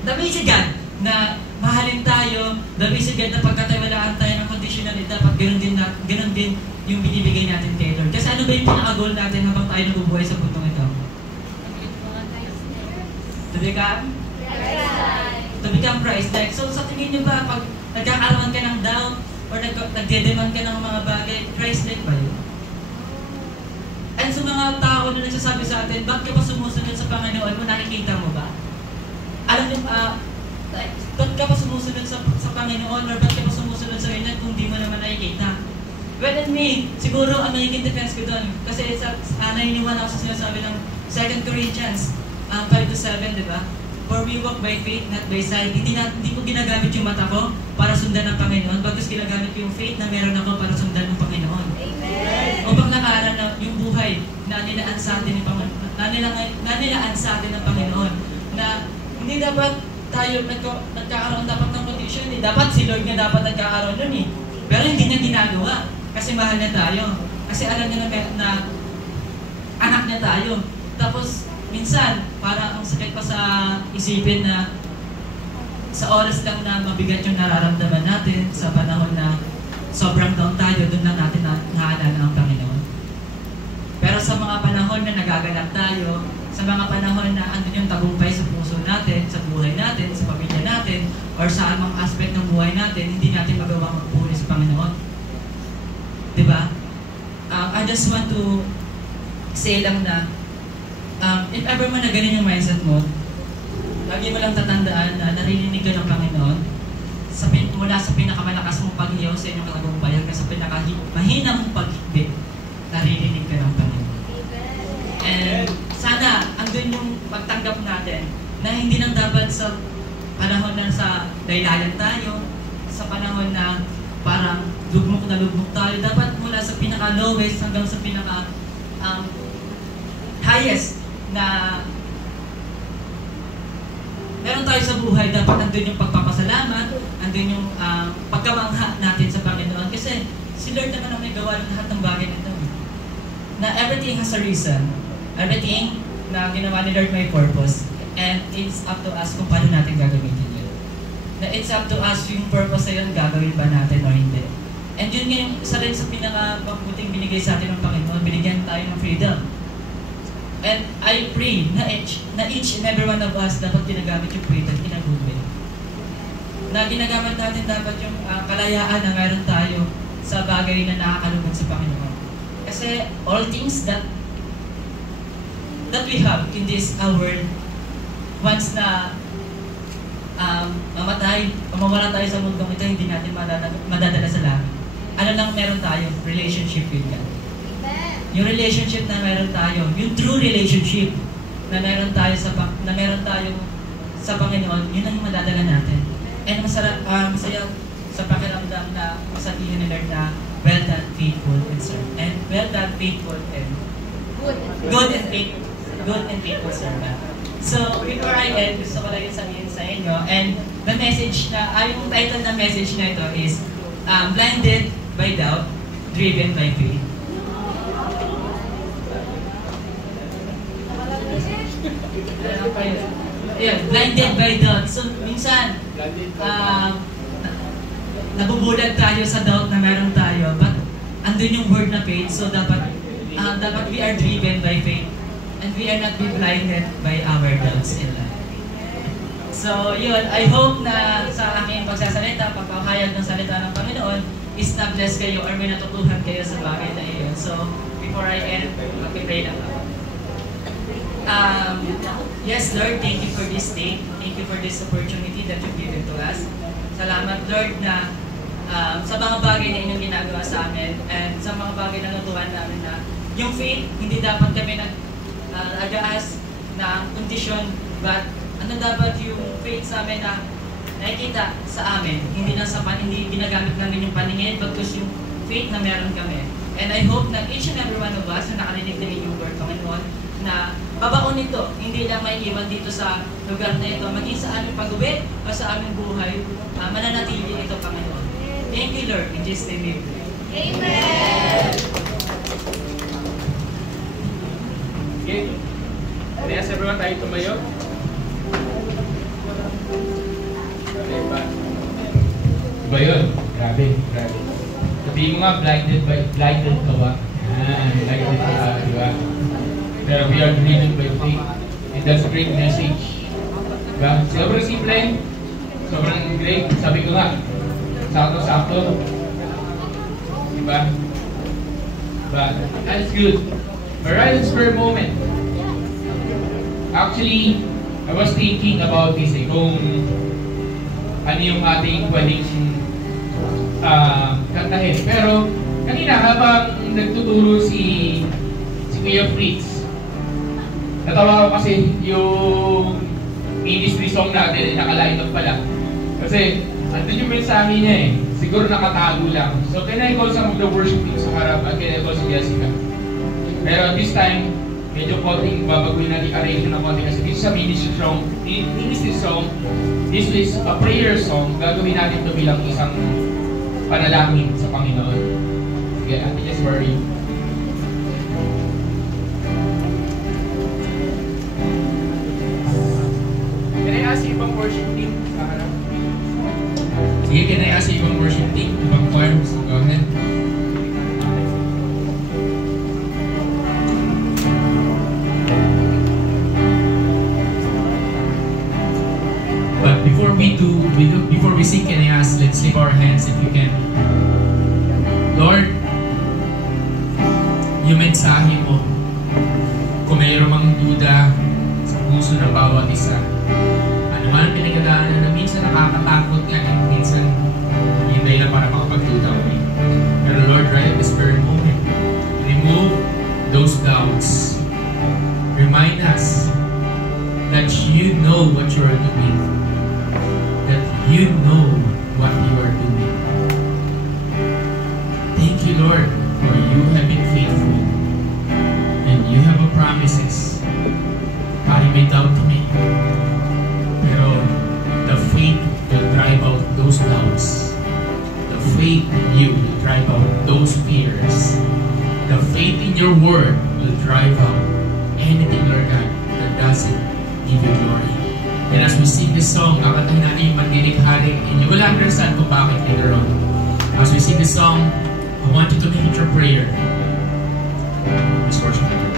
the way si God na mahalin tayo, the way si God na pagkatiwalaan tayo ng conditionally, dapat ganoon din yung binibigay natin kay Lord. Kasi ano ba yung pinaka-goal natin habang tayo nabubuhay sa putong ito? To become Christ-like. So sa tingin nyo ba, pag nagkakaroon ka ng doubt or nagdedemand ka ng mga bagay, Christ-like ba yun? And sa mga tao na nagsasabi sa atin, bakit ka pa sumusunod sa Panginoon mo, nakikita mo ba? Alam niyo, ba't ka pa sumusunod sa Panginoon or ba't ka pa sumusunod sa ganyan kung di mo naman nakikita? Well, and me, siguro ang nagiging defense ko doon, kasi naniniwala ako sa sinasabi ng 2 Corinthians 5-7, di ba? For we walk by faith, not by sight. Hindi ko ginagamit yung mata ko para sundan ng Panginoon, bagkus ginagamit ko yung faith na meron ako para sundan ng Panginoon. Amen. Upang nakaran na yung buhay na nilaan sa atin ng Panginoon, nanilaan sa atin ng Panginoon, na hindi dapat tayo nagkakaroon dapat ng condition eh. Dapat si Lord nga dapat nagkakaroon nun eh. Pero hindi niya ginagawa. Kasi mahal na tayo. Kasi alam niya na anak niya tayo. Tapos, minsan, para ang sakit pa sa isipin na sa oras lang na mabigat yung nararamdaman natin, sa panahon na sobrang down tayo, doon lang natin naalala ang Panginoon. Pero sa mga panahon na nagaganap tayo, sa mga panahon na andun yung tagumpay sa puso natin, sa buhay natin, sa pamilya natin, or sa anumang aspect ng buhay natin, hindi natin magawa magpuri sa Panginoon. Diba? I just want to say lang na if ever man na ganun yung mindset mo, lagi mo lang tatandaan na naririnig ka ng Panginoon mula sa pinakamalakas mong paghiyaw sa inyong katagumpay hanggang sa pinakahina mong paghigpit, naririnig ka ng Panginoon. And sana andun yung pagtanggap natin na hindi lang dapat sa panahon na sa daylayan tayo, sa panahon na parang lugmok na lugmok tayo, dapat mula sa pinaka-lowest hanggang sa pinaka-highest na meron tayo sa buhay, dapat andun yung pagpapasalamat, andun yung pagkamangha natin sa Panginoon. Kasi si Lord naman ang may gawa ng lahat ng bagay nito. na everything has a reason. Everything na ginawa ni Lord may purpose. And it's up to us kung paano natin gagamitin yun. Na it's up to us yung purpose na yun, gagawin ba natin o hindi. And yun nga yung isa rin sa pinaka-mabuting binigay sa atin ng Panginoon, binigyan tayo ng freedom. And I pray na each and every one of us dapat ginagamit yung freedom in a good way. Na ginagamit natin dapat yung kalayaan na meron tayo sa bagay na nakakalugod sa Panginoon. Kasi all things that we have in this world, once na mamatay o mawala tayo sa mundong ito, hindi natin madadala sa langit. Ano lang meron tayo? Relationship with God. Yung relationship na meron tayo, yung true relationship na meron tayo sa Panginoon, yun ang madadala natin. And masaya sa pakiramdam na masabihin ni Lord na well done, faithful and servant. And well done, faithful and good and faithful servant. So, before I end, gusto ko lang yung sabihin sa inyo. And the message na, yung title ng message na ito is Blinded by Doubt, Driven by Faith. Yeah, blinded by doubt. So, minsan, nabubulag tayo sa doubt na meron tayo, but andun yung word na faith, so dapat we are driven by faith and we are not be blinded by our doubts in life. So, yun, I hope na sa aking pagsasalita, pagpapahayag ng salita ng Panginoon, is na-bless kayo or may natutuhan kayo sa bagay na iyon. So, before I end, mag-pray lang ako. Yes, Lord, thank you for this day. Thank you for this opportunity that you've given to us. Salamat, Lord, na sa mga bagay na inyong ginagawa sa amin and sa mga bagay na natutuhan namin na yung faith, hindi dapat kami nag-agaas na kondisyon, but ano dapat yung faith sa amin na nakikita sa amin, hindi ginagamit namin yung paningin, bagkus yung faith na meron kami. And I hope na each and every one of us na nakarinig na inyong word, Panginoon, na babaon nito, hindi lang may iwan dito sa lugar na ito, maging sa aming pag-uwi o sa aming buhay, mananatili ito, Panginoon. Thank you, Lord. In Jesus' name we pray. Amen! Okay. Yes, everyone, tayo tumayo. Okay ba? Ba yun? Grabe. Sabihin mo nga, blinded ka ba? Blinded ka ba, di ba? Pero we are driven by faith. And that's a great message. Diba? Sobrang simple. Sobrang great. Sabi ko nga, sakto-sakto. Diba? But that's good. But right at spur moment. Actually, I was thinking about this kung ano yung ating pwedeng kantahin. Pero kanina habang nagtuturo si Kuya Fritz, natawa ko kasi yung ministry song natin, naka-line up pala. Kasi, andun yung mensahe niya eh. Siguro nakatago lang. So, can I call some of the worship team sa harap at can I call si Jessica? Pero this time, medyo konting babaguhin natin arrange ng konti kasi this is a ministry song. This is a prayer song. Gagawin natin ito bilang isang panalangin sa Panginoon. Sige, Ate Jess, where are you? Ask yung ibang worship team sa harap. Sige, can I ask yung ibang worship team, ibang choir? So go ahead. But before we sing, can I ask, let's lift our hands if you can. Lord, yung mensahe mo, kung mayroon mang duda sa puso ng bawat isa, ano pinagdadaanan na minsan nakakatakot nga and minsan hindi na para makapagduda ulit. Pero Lord, right at this very moment, remove those doubts. Remind us that you know what you are doing. That you know what you are doing. Thank you, Lord, for you have been faithful. And you have a promises. Pari may doubt to me. Pero the faith will drive out those doubts. The faith in you will drive out those fears. the faith in your word will drive out anything, Lord God, that doesn't give you glory. And as we sing this song, kakatahin natin yung Mandinig-Hari, and you will understand kung bakit later on. As we sing this song, I want you to make it your prayer. Let's worship the Lord.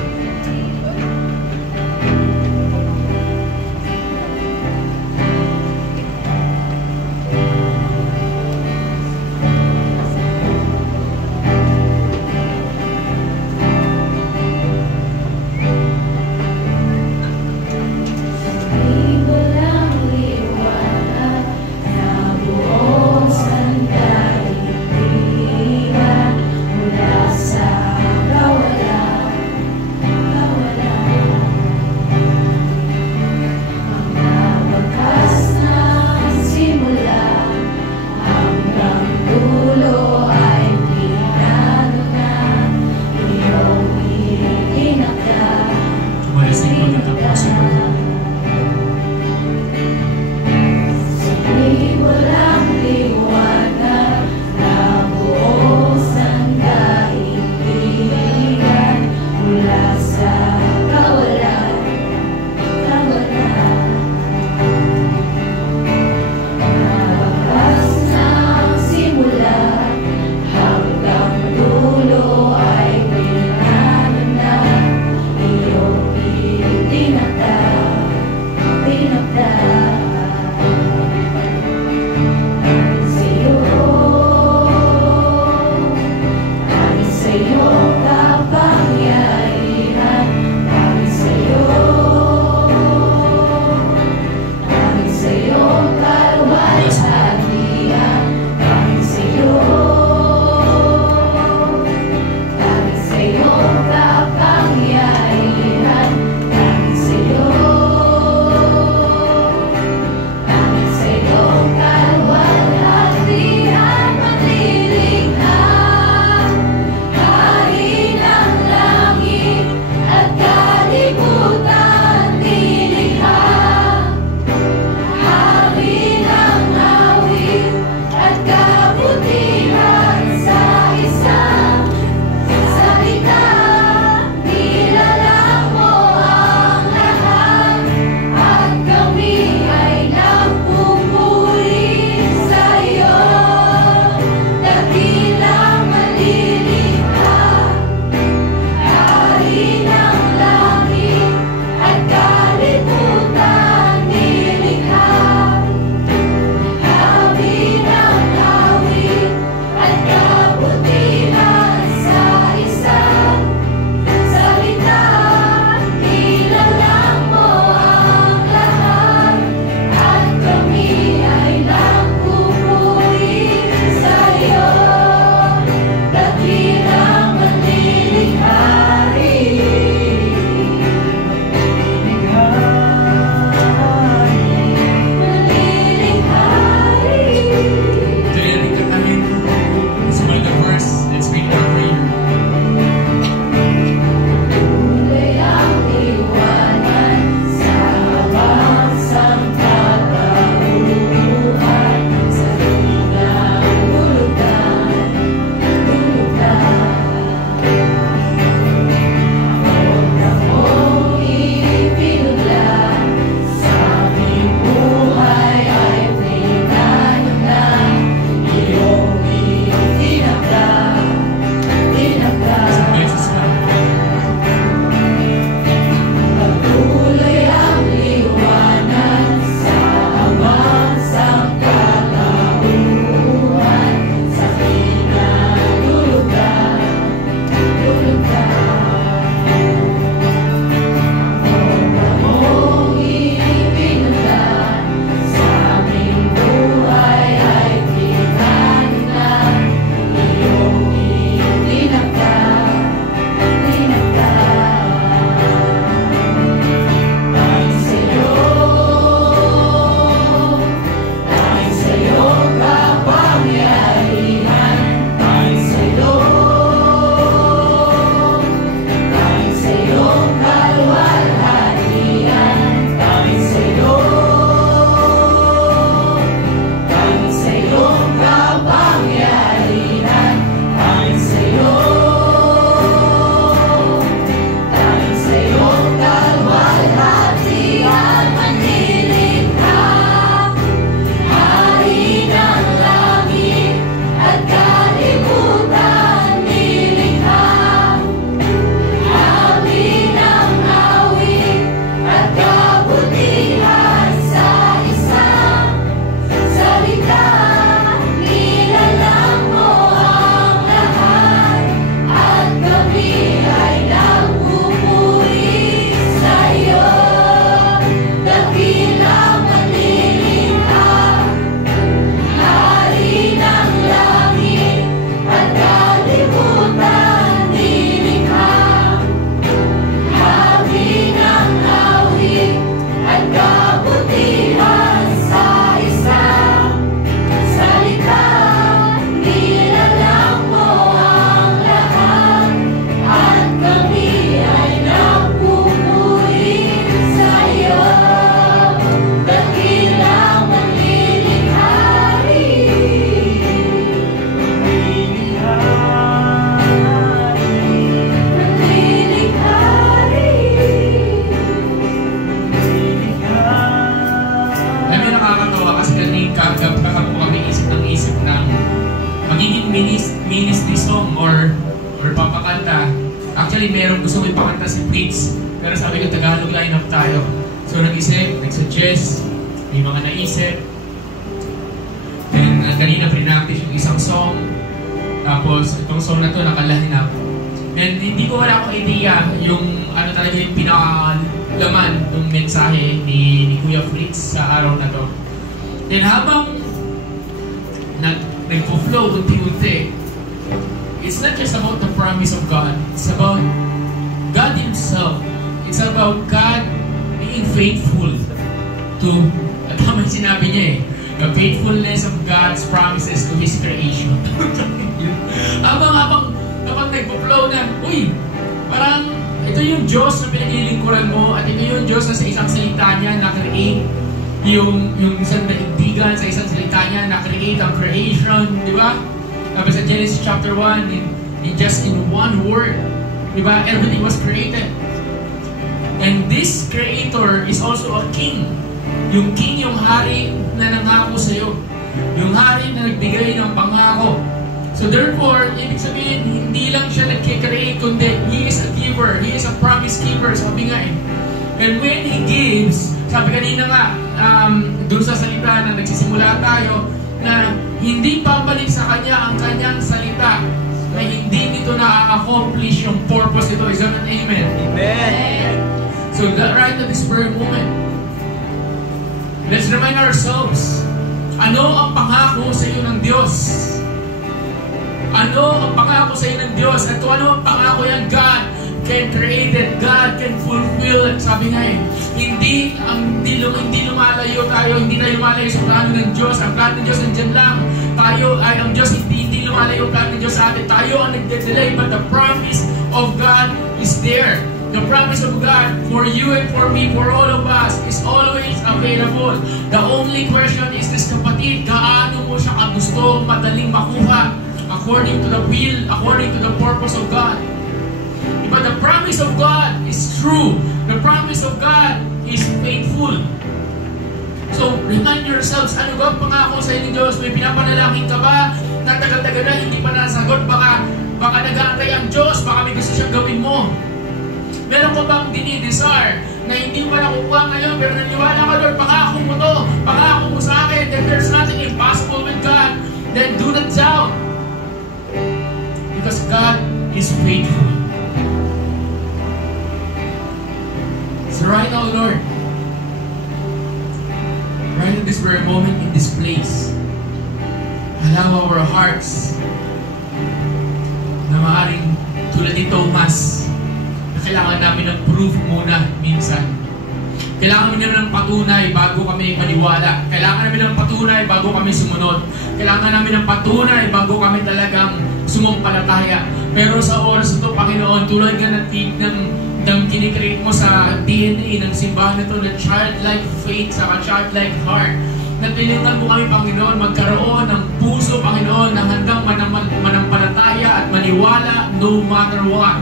ministry song or papakanta. Actually, meron gusto mo ipakanta si Prince. Pero sabi ko, Tagalog lineup tayo. So, nag-isip, nag-suggest, may mga naisip. And kanina pre-practice yung isang song. Tapos, itong song na to nakalahin up. And hindi ko wala akong idea yung ano talaga yung pinakalaman ng mensahe ni Kuya Fritz sa araw na to. Then habang nagpo-flow unti-unti, it's not just about the promise of God. It's about God Himself. It's about God being faithful to, at tama sinabi niya the faithfulness of God's promises to His creation. Habang nagpo-flow na, uy, parang ito yung Diyos na pinaglilingkuran mo at ito yung Diyos na sa isang salita niya na-create yung isang daigdigan, sa isang salita niya na-create ang creation, di ba? Sabi sa Genesis chapter 1, in one word, di ba? Everything was created. And this creator is also a king. Yung king, yung hari na nangako sa iyo. Yung hari na nagbigay ng pangako. So therefore, ibig sabihin, hindi lang siya nagkikreate, kundi He is a giver. He is a promise keeper, sabi nga eh. And when He gives, sabi kanina nga, dun sa salita na nagsisimula tayo, na hindi pabalik sa Kanya ang Kanyang salita, na hindi nito na-accomplish yung purpose nito. Is that an amen? Amen. So right at this very moment, let's remind ourselves, ano ang pangako sa iyo ng Diyos? Ano ang pangako sa iyo ng Diyos? At kung ano ang pangako yan, God can create it. God can fulfill it. Sabi nga hindi lumalayo tayo, hindi na lumalayo sa plano ng Diyos. Ang plano ng Diyos nandiyan lang. Tayo ay ang Diyos, hindi lumalayo ang plano ng Diyos sa atin. Tayo ang nagde-delay, but the promise of God is there. The promise of God for you and for me, for all of us, is always available. The only question is this, kapatid, gaano mo siya kagusto, madaling makuha, according to the will, according to the purpose of God. But the promise of God is true. The promise of God is faithful. So, remind yourselves, ano ba pangako sa inyo Diyos? May pinapanalangin ka ba? Natagal-tagal na, hindi pa nasagot. Baka nag-aantay ang Diyos, baka may gusto siyang gawin mo. Meron ko bang dinidesire na hindi mo nakukuha ngayon, pero naniwala ka, Lord, pangako mo to, pangako mo sa akin, that there's nothing impossible with God, then do not doubt. Because God is faithful. So right now, Lord, right at this very moment in this place, allow our hearts na maaaring tulad ni Thomas, na kailangan namin ng proof muna minsan. Kailangan namin ng patunay bago kami maniwala. Kailangan namin ng patunay bago kami sumunod. Kailangan namin ng patunay bago kami talagang sumumpalataya. Pero sa oras ito, Panginoon, tulad nga ng kinikreate mo sa DNA ng simbahan na ito, na childlike faith, saka childlike heart, natilitan mo kami, Panginoon, magkaroon ng puso, Panginoon, na handang manampalataya at maniwala no matter what.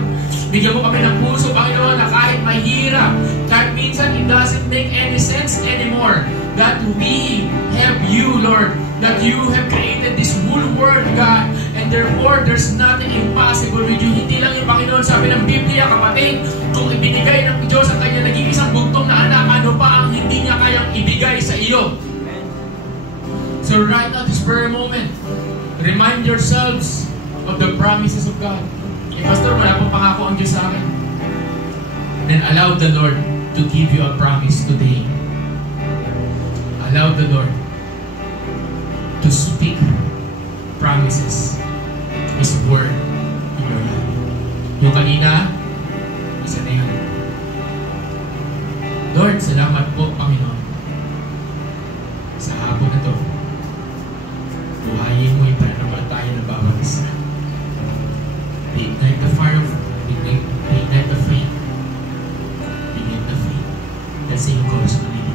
Bigyan mo kami ng puso, Panginoon, na kahit mahirap, kahit minsan it doesn't make any sense anymore, that we have you, Lord, that you have created this whole world, God, and therefore there's nothing impossible with you. Hindi lang yung Panginoon, sabi ng Biblia, kapatid, kung ibinigay ng Diyos ang kanya nag-iisang bugtong na anak, ano pa ang hindi niya kayang ibigay sa iyo? So right now, this very moment, remind yourselves of the promises of God. Pastor, wala pong pangako ang Diyos sa akin. Then allow the Lord to give you a promise today. Allow the Lord to speak promises, His word in your life. Yung kanina, isa na yun. Lord, salamat po, Panginoon, sa hapon na to. Buhayin mo yung pananampalataya ng bawat isa. Reignite the fire of reignite the faith. Reignite the faith. That's the chorus mo nila.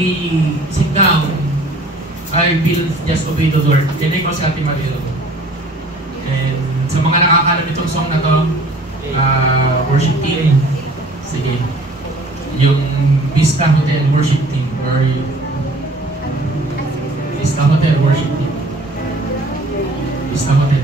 we sit down, I will just obey the Lord. Yan ay ko sa ating Marilo. And sa mga nakakalam itong song na to, worship team, sige. Yung Vista Hotel worship team, or Vista Hotel worship team. Vista Hotel.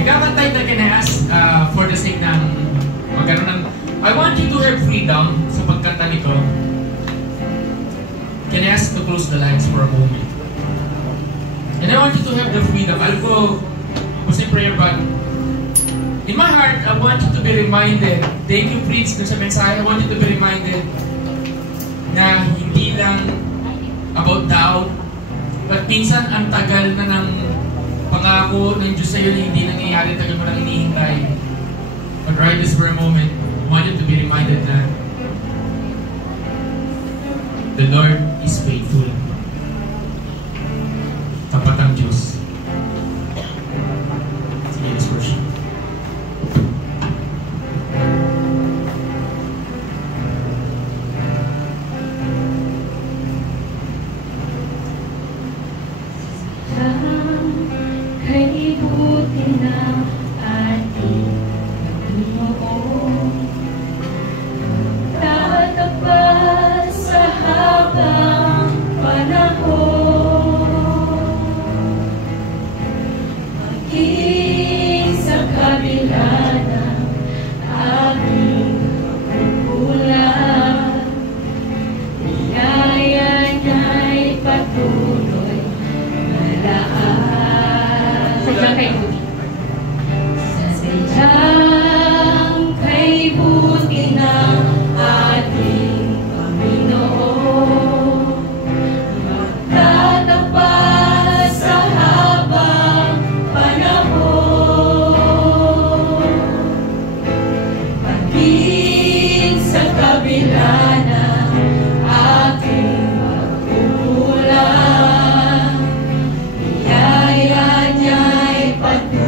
Nagkakantay na kinas for the sake ng magkaroon ng I want you to have freedom sa pagkanta nito. Can I ask to close the lines for a moment? And I want you to have the freedom. Alam ko, kasi prayer, but in my heart, I want you to be reminded. Thank you, Prince, dun sa mensahe. I want you to be reminded na hindi lang about doubt, but minsan ang tagal na ng pangako ng Diyos sa'yo na hindi nangyayari, tagal mo nang inihintay. But right this for a moment, I want you to be reminded na the Lord is faithful. Tapat ang Diyos. Sige, let's worship. Kay buti na ating Panginoon, tatapat sa habang panahon, maging sa kabila ng aming pagkukulang, biyaya niya'y patuloy malaan. Sadyang kay buti na ating Panginoon, magtatapat sa habang panahon, maging sa kabila ng ating pagkukulang, biyaya niya'y patuloy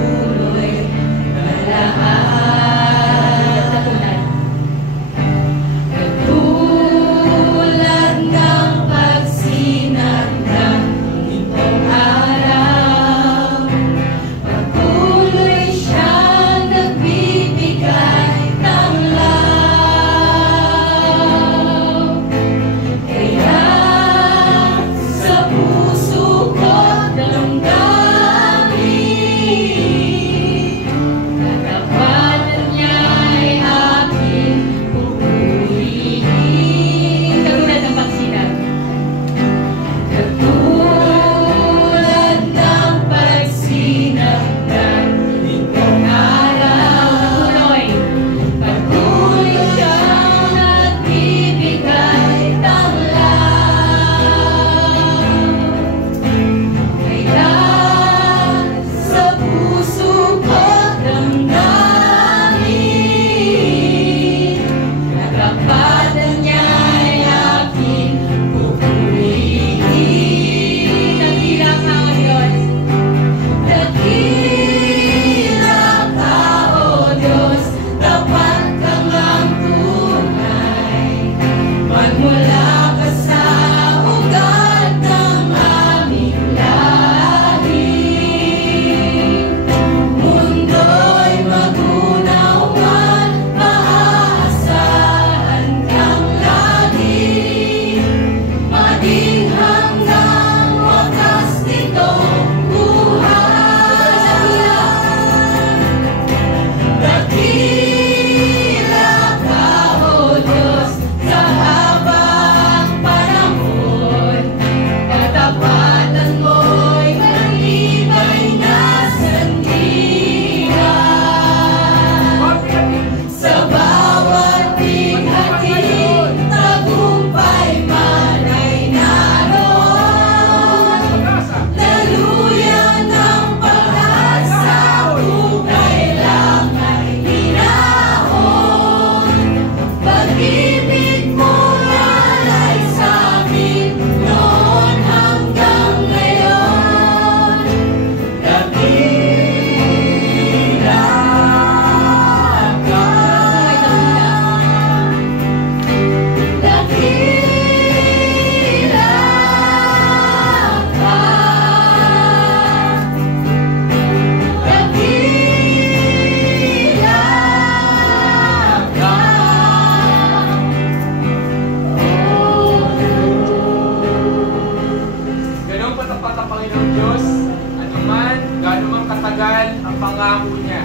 pangako niya.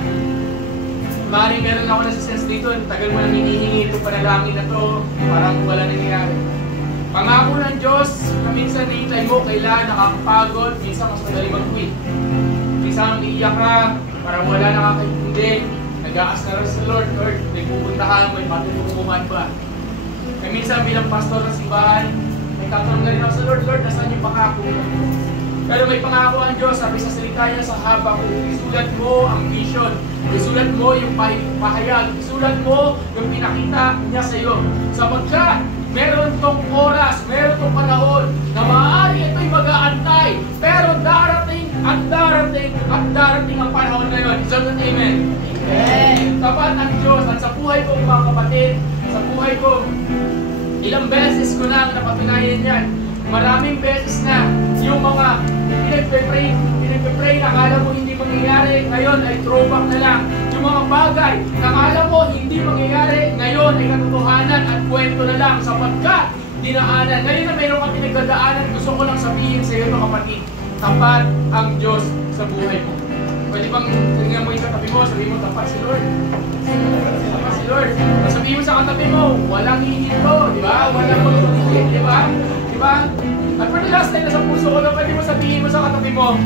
Maaaring meron ako nasa-sense dito, tagal mo nang hinihingi ito panalangin na to, parang wala nangyayari. Pangako ng Diyos, na minsan nahintay mo, kailangan nakakapagod, minsan mas madali mag-quit. Minsan iiyak ka, parang wala nakakaintindi, nag-aas na rin sa Lord, Lord, may pupunta ka, may matutulungan ba? Kaya minsan bilang pastor ng simbahan, may tatanong na rin ako sa Lord, Lord, nasaan yung pangako? Pero may pangako ang Diyos, sabi sa salita niya sa Habakuk, isulat mo ang vision, isulat mo yung pahayag, isulat mo yung pinakita niya sa iyo. Sapagkat meron tong oras, meron tong panahon na maaari ito'y mag-aantay, pero darating at darating at darating ang panahon na yun. Isang amen? Amen. Tapat ang Diyos at sa buhay ko mga kapatid, sa buhay ko, ilang beses ko na napatunayan yan. Maraming beses na yung mga pinagpe-pray na akala mo hindi mangyayari, ngayon ay throwback na lang. Yung mga bagay na akala mo hindi mangyayari, ngayon ay katotohanan at kwento na lang sapagkat dinaanan. Ngayon na mayroon ka pinagdadaanan, gusto ko lang sabihin sa iyo kapatid, tapat ang Diyos sa buhay mo. Pwede bang tingnan mo yung katabi mo, sabihin mo tapat si Lord. Tapat si Lord. Sabihin mo sa katabi mo, walang hihinto, di ba? Walang magiging, di ba? Diba? At for the last time na sa puso ko, pwede mo sabihin mo sa katabi mo,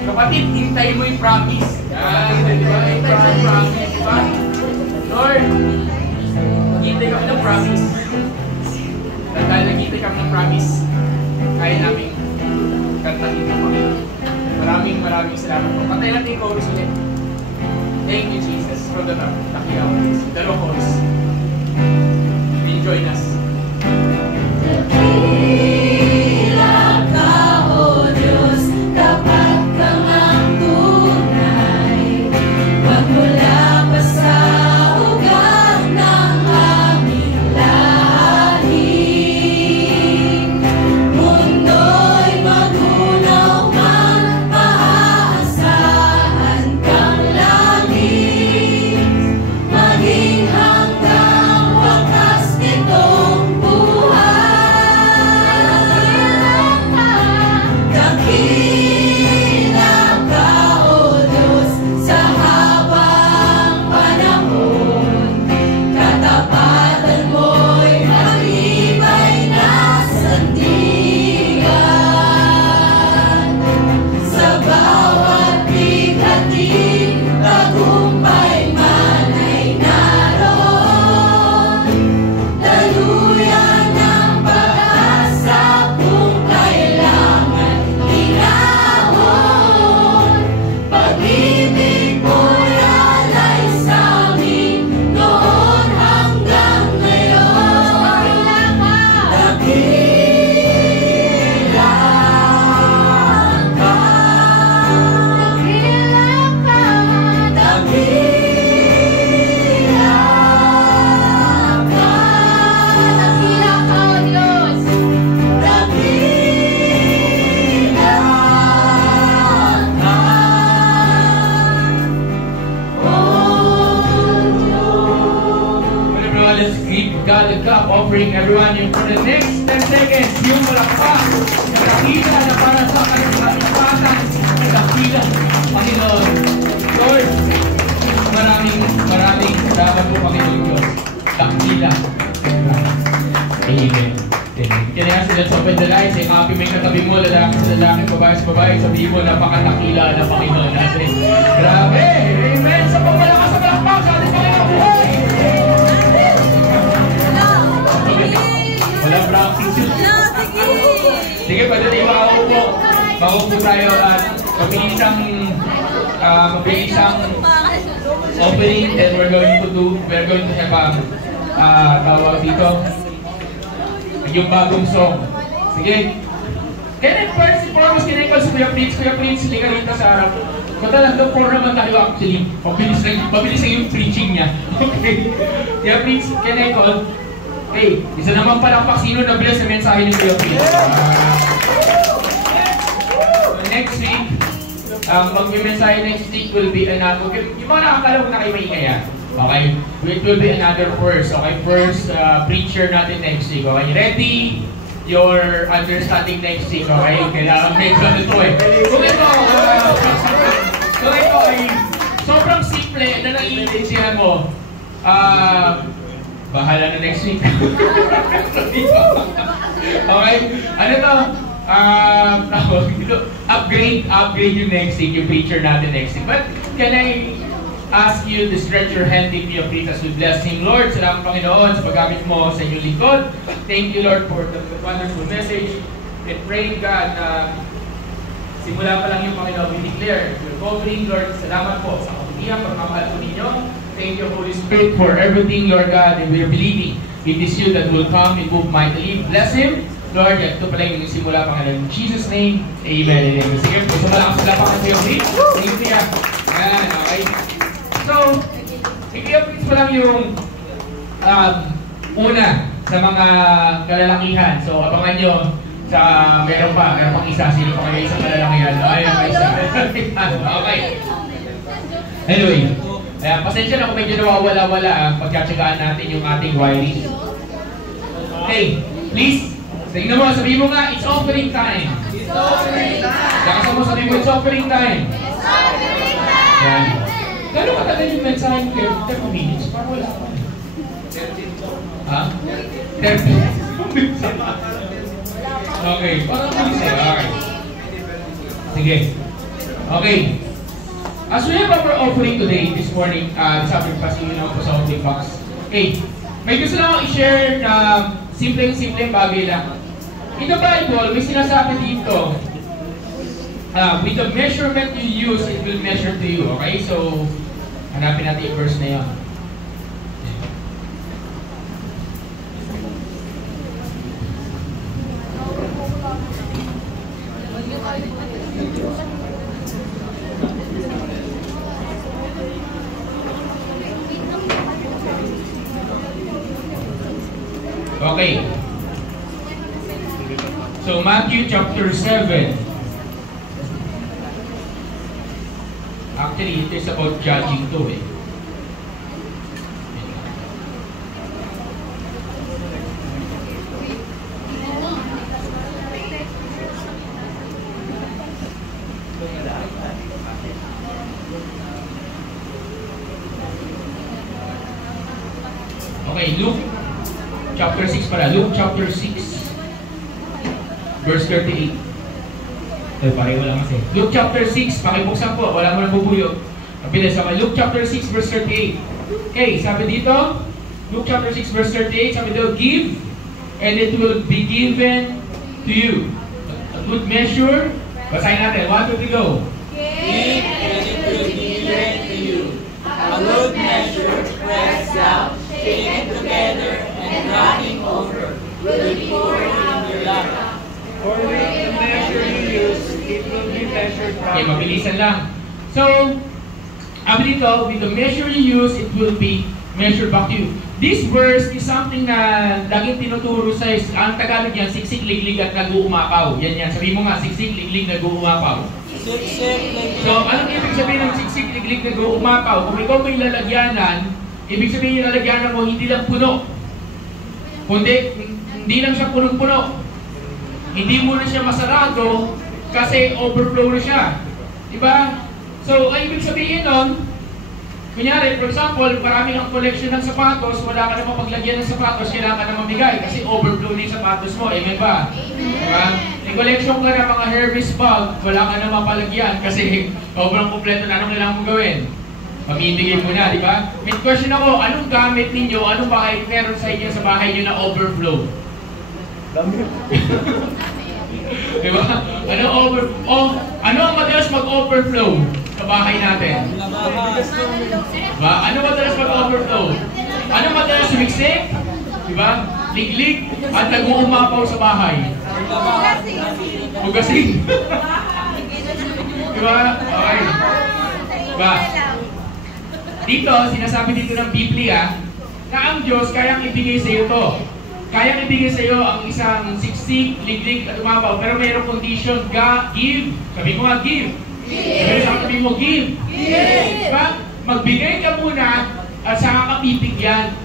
kapatid, hintay mo yung promise. Yan, diba? Hintay mo yung promise, diba? Lord, maghintay kami ng promise. Dahil naghintay kami ng promise, kaya namin kantahin ng Panginoon. Maraming salamat po. Patay natin yung chorus ulit. Thank you, Jesus, for the takiyaw. The low chorus. Join us. Dakila ka, O Diyos, tapat ka ngang tunay. Huwag mo lang sa ugat ng aming lahi. Mundo'y magunaw man, maaasahan kang langit. Maging hanggang wakas nitong buhay. Dakila ka, O Diyos, sa habang panahon. Katapatan mo'y matibay na sandigan. Sa bawat bighatin, tagumpay man ay naroon. Daluyan ng pag-asa kung kailangan hinahon. Pag-ibig mo'y alay sa amin noon hanggang ngayon. Dakila ka. Whenever let's give God a cup, offering everyone in for the next 10 seconds. Yung malakpak, dakila na para sa kalipatan, dakila, Panginoon. Lord, maraming salamat po, Panginoon Diyos. Dakila. Amen. Can I ask you, let's open the lights. Say, happy may katabi mo, lalaki sa lalaki, babae sa babae, sabihin mo, napakadakila na Panginoon natin. Grabe! Amen! Sa pagmalakas sa malakpak, sa ating Panginoon buhay! Walang practice yun. Sige, pwede tayo makaupo. Makaupo tayo at mabilisang opening, and we're going to have tawag dito yung bagong song. Sige. Kaya first and foremost, kinekal si Kuya Prince, hindi ka rito sa harap. Matalang po naman tayo actually. Mabilis na yung preaching niya. Okay. Kuya Prince, kinekal. Hey, isa naman palang paksino na bilas sa mensahe ni Kuya Prince. So next week, mag-mensahe next week will be another. Yung mga nakakalawag na kayo maingay yan. Okay? It will be another verse. Okay? First preacher natin next week. Okay? Ready your understanding next week. Okay? Kailangan medyo ano ito eh. Kung ito ay ng intensihan mo, bahala na next week. Okay? Ano to? Upgrade yung next week, yung preacher natin next week. But can I ask you to stretch your hand with me of faith as we bless Him? Lord, salamat Panginoon sa paggamit mo sa inyong lingkod. Thank you, Lord, for the wonderful message. And praying, God, na simula pa lang yung Panginoon, we declare your covering, Lord. Salamat po sa kapitihan, pagmamahal po ninyo. Thank you, Holy Spirit, for everything, Lord God, and we are believing it is you that will come and move mightily. Bless Him, Lord. Ito pala yung simula, Panginoon. In Jesus' name, Amen and Amen. Sige, gusto malakas sila pa kasi yung please. Thank you, Ayan, okay. So, i-please pa lang yung una sa mga kalalakihan. So, abangan nyo sa meron pang isa. Sino pa kayo isang kalalakihan? Ayun, pa isa. Okay. Anyway, pasensya na kung medyo nawawala-wala pagkatsagaan natin yung ating wiring. Okay, please. Tingnan mo, sabihin mo nga, it's offering time. It's offering time. Lakas mo, sabihin mo, it's offering time. It's offering time. Gano'n katagal yung mensahe ko? 30 minutes? Parang wala pa. 30. Ha? 30. Okay, parang bilis eh. Okay. Sige. Okay. As we have our offering today, this morning, this afternoon, pasingin ako po sa offering box. Okay. May gusto lang akong i-share na simpleng bagay lang. In the Bible, may sinasabi dito, with the measurement you use, it will measure to you. Okay? So, hanapin natin yung verse na yun. Okay. So, Matthew chapter 7. Actually, it is about judging too eh. Okay, Luke chapter 6 pala. Luke chapter 6 verse 38. Pareho lang kasi. Luke chapter 6, pakibuksan po, wala mo nang bubuyog. Mabilis ako. Luke chapter 6 verse 38. Okay, sabi dito, Luke chapter 6 verse 38, sabi dito, give and it will be given to you. A good measure. Basahin natin. 1, 2, 3, go. Give and it will be given to you. A good measure, pressed down, shaken together, and running over, will be poured out in your lap. For with the measure you use, it will be measured Okay, properly. mabilisan lang. So, sabi dito, with the measure you use, it will be measured back to you. This verse is something na laging tinuturo sa ang Tagalog yan, siksik, liglig at nag-uumapaw. Yan. Sabi mo nga, siksik, liglig, nag-uumapaw. So, anong ibig sabihin ng siksik, liglig, nag-uumapaw? Kung ikaw may lalagyanan, ibig sabihin yung lalagyanan mo, hindi lang puno. Kundi, hindi lang siya punong-puno. Hindi mo na siya masarado kasi overflow na siya. Diba? So, ang ibig sabihin nun, kunyari, for example, marami kang collection ng sapatos, wala ka na mapaglagyan ng sapatos, kailangan ka na mamigay kasi overflow na yung sapatos mo. Amen ba? Diba? May collection ka na mga Hermes bag, wala ka na mapalagyan kasi sobrang kompleto na. Anong kailangan mong gawin? Mamimigay mo na, di ba? May question ako, anong gamit ninyo, anong bahay meron sa inyo sa bahay nyo na overflow? Diba? Ano ang madalas mag-overflow sa bahay natin? Diba? Ano madalas mag-overflow? Ano madalas sumiksik? Diba? Liglig at nag-uumapaw sa bahay. Hugasin. Diba? Okay. Diba? Dito, sinasabi dito ng Biblia na ang Diyos kayang ibigay sa iyo to. Kayang ibigay sa iyo ang isang siksik, liglig at umapaw. Pero mayroong condition, give. Sabi mo nga, give. Sabi mo, give. Diba? Magbigay ka muna at saka ka pipigyan.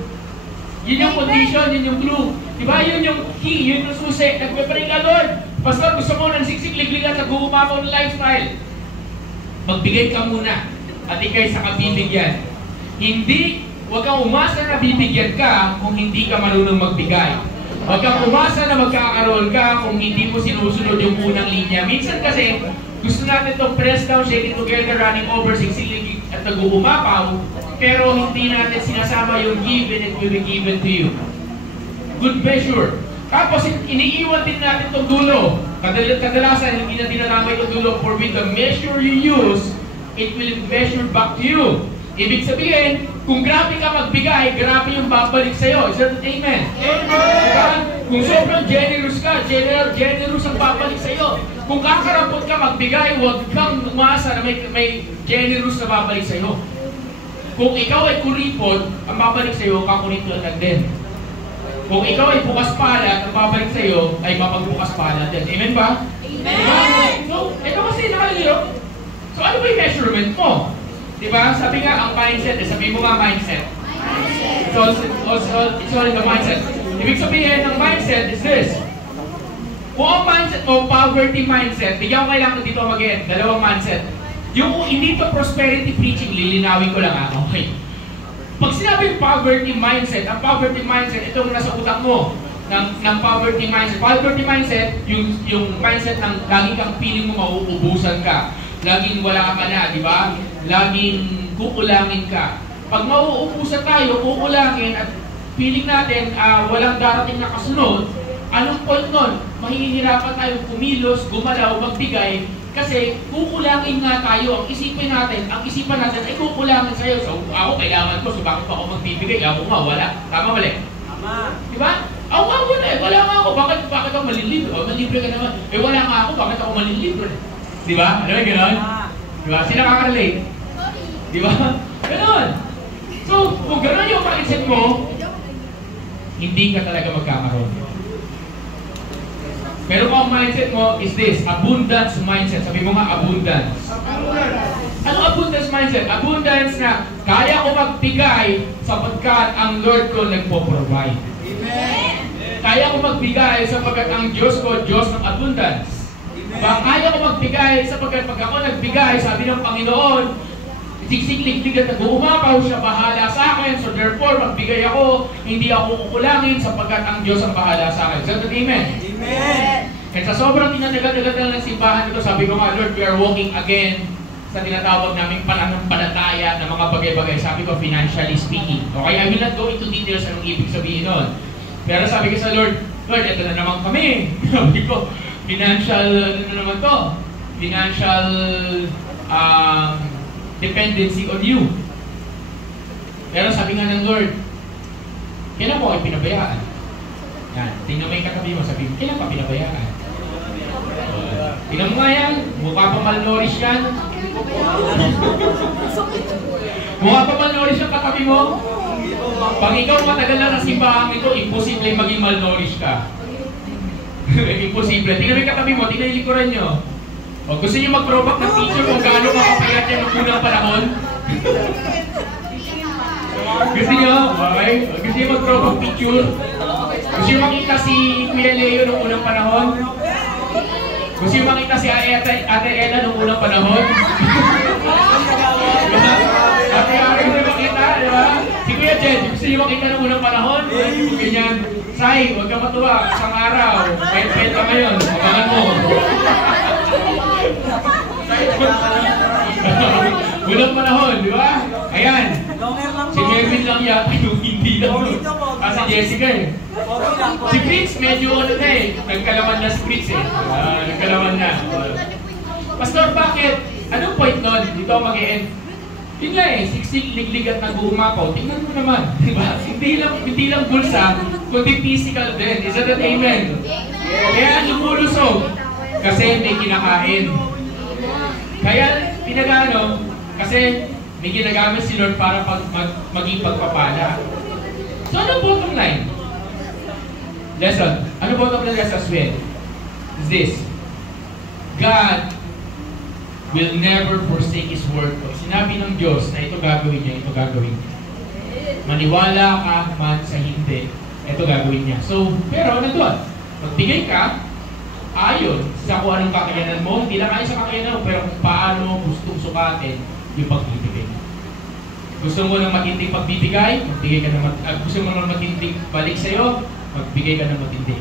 Yun yung condition, yun yung clue. Diba? Yun yung key, yun yung susi. Nagpapring ka, Lord. Basta gusto mo ng siksik, liglig at nag-uumapaw ng lifestyle. Magbigay ka muna at ikay sa kabibigyan. Huwag kang umasa na bibigyan ka kung hindi ka marunong magbigay. Huwag kang umasa na magkakaroon ka kung hindi mo sinusunod yung unang linya. Minsan kasi, gusto natin itong press down, shake it together, running over, siksilig at nag-uumapaw, pero hindi natin sinasama yung give and it will be given to you. Good measure. Tapos iniiwan din natin itong dulo. Kadalasan, hindi na dinadamay itong dulo, for with the measure you use, it will measure back to you. Ibig sabihin, kung grabe ka magbigay, grabe yung babalik sa'yo. Is that amen? Amen! Kung sobrang generous ka, generous ang babalik sa'yo. Kung kakarampot ka magbigay, huwag kang umasa na may generous na babalik sa'yo. Kung ikaw ay kuripot, ang babalik sa'yo, kakuripot din. Kung ikaw ay bukas palad, ang babalik sa'yo ay mapagbukas palad din. Amen ba? Amen! So, ito kasi nakaliliro. So, ano ba yung measurement mo? Diba? Sabi nga, ang mindset, sabi mo nga mindset. So, it's all in the mindset. Ibig sabihin, ang mindset is this. Kung ang mindset mo, poverty mindset, bigyan ko kailangan dito mag-end, dalawang mindset. Yung hindi to prosperity preaching, lilinawin ko lang okay. Pag sinabi yung poverty mindset, ang poverty mindset, itong nasa utak mo, ng poverty mindset. Poverty mindset, yung mindset ng lagi kang feeling mo mauubusan ka. Laging wala ka na, di ba? Laging kukulangin ka. Pag mauubusan tayo, kukulangin at feeling natin walang darating na kasunod, anong point nun? Mahihirapan tayo kumilos, gumalaw, magbigay, kasi kukulangin nga tayo. Ang isipan natin ay kukulangin sa'yo. So, ako kailangan ko, so bakit pa ako magbibigay? Ako nga, wala. Tama, mali? Tama. Di ba? Ako nga, wala eh. Wala nga ako. Bakit ako malilibre? Malibre ka naman. Wala nga ako. Bakit ako malilibre? Di ba? Ano yung gano'n? Di ba? Sino nakaka-relate? Di ba? Gano'n. So, kung gano'n yung mindset mo, hindi ka talaga magkakaroon. Pero kung ang mindset mo is this, abundance mindset. Sabi mo nga, abundance. Ano abundance mindset? Abundance na kaya ko magbigay sapagkat ang Lord ko nagpo-provide. Amen. Kaya ko magbigay sapagkat ang Diyos ko, Diyos ng abundance. Kaya ko magbigay sapagkat pag ako nagbigay, sabi ng Panginoon, siksik-liklig at nag-uumapaw siya, bahala sa akin. So therefore, magbigay ako, hindi ako kukulangin sapagkat ang Diyos ang bahala sa akin. So, amen? Amen! At sa sobrang tinatagal-tagal na ng simbahan ito, sabi ko nga, Lord, we are walking again sa tinatawag naming pananampalataya ng mga bagay-bagay. Sabi ko, financially speaking. Okay, I will not go into details anong ibig sabihin nun. Pero sabi ko sa Lord, Lord, ito na naman kami. Sabi ko, financial, ano naman to? Financial dependency on you. Pero sabi nga ng Lord, kailan mo ay pinabayaan? Yan, tingnan mo yung katabi mo, sabi mo, kailan pa pinabayaan? Tingnan mo nga yan, mukha pa malnourished yan. Mukha pa malnourished yung katabi mo. Pag ikaw matagal na sa simbahan ito, imposible maging malnourished ka. Imposible. Tingnan mo yung katabi mo, tingnan yung likuran nyo. O gusto nyo mag-throwback ng picture kung gaano makapayat yan noong unang panahon? Gusto nyo? Okay? Gusto nyo mag-throwback picture? Gusto nyo makita si Kuya Leo noong unang panahon? Gusto nyo makita si Ate Ella noong unang panahon? Ate Ella gusto nyo makita, di ba? Si Kuya Jed, gusto nyo makita noong unang panahon? Ganyan. Sai, huwag ka matuwa. Isang araw. Pahit-pahit ka ngayon. Abangan mo. Unang panahon, di ba? Ayan. Si Mervin lang yata yung hindi lang. Si Jessica eh. Si Fritz, medyo ano na eh. Nagkalaman na si Fritz eh. Nagkalaman na. Pastor, bakit? Anong point nun? Dito mag-e-end. Yun nga eh, siksik, liglig at nag-uumapaw. Tingnan mo naman, di ba? Hindi lang bulsa, kundi physical din. Is that amen? Kaya lumulusog kasi may kinakain. Kaya pinagano, kasi may ginagamit si Lord para maging pagpapala. So ano bottom line? Lesson. Ano bottom line lesson with? Is this. God will never forsake His word. Pag sinabi ng Diyos na ito gagawin niya, ito gagawin niya. Maniwala ka man sa hindi, ito gagawin niya. So, pero nandun, magbigay ka, ayon sa kung anong kakayanan mo, hindi lang ayon sa kakayanan mo, pero kung paano gustong sukatin yung pagbibigay. Gusto mo ng matinding pagbibigay, magbigay ka ng gusto mo ng matinding balik sa'yo, magbigay ka ng matindi.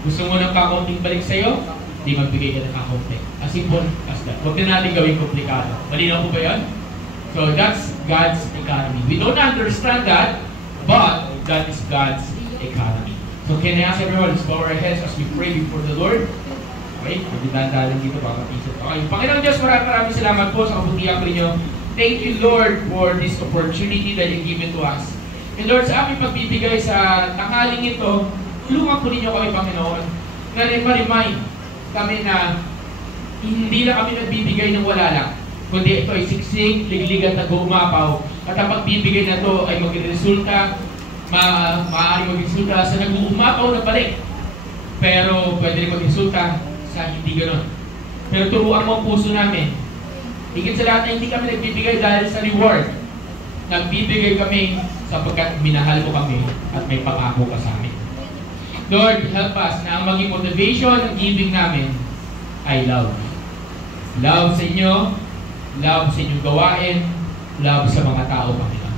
Gusto mo ng kakaunting balik sa'yo, di magbigay ka ng kakaunting. As simple as that. Huwag na natin gawing komplikado. Malinaw po ba yan? So that's God's economy. We don't understand that, but that is God's economy. So can I ask everyone, let's bow our heads as we pray before the Lord? Okay, magdadaan dito baka pisot. Okay, Panginoon Diyos, maraming salamat po sa kabutihan ko ninyo. Thank you, Lord, for this opportunity that you've given to us. And Lord, sa aming pagbibigay sa tanghaling ito, tulungan po ninyo kami, Panginoon, na ma-remind kami na hindi lang kami nagbibigay ng wala lang, kundi ito ay siksik, liglig at nag-uumapaw. At ang pagbibigay na ito ay magresulta, maaaring magresulta sa nag-uumapaw na balik. Pero pwede rin magresulta sa hindi ganon. Pero turuan mo ang puso namin. Higit sa lahat na hindi kami nagbibigay dahil sa reward. Nagbibigay kami sapagkat minahal mo kami at may pangako ka sa amin. Lord, help us na ang maging motivation ng giving namin ay love. Love sa inyo, love sa inyong gawain, love sa mga tao, Panginoon.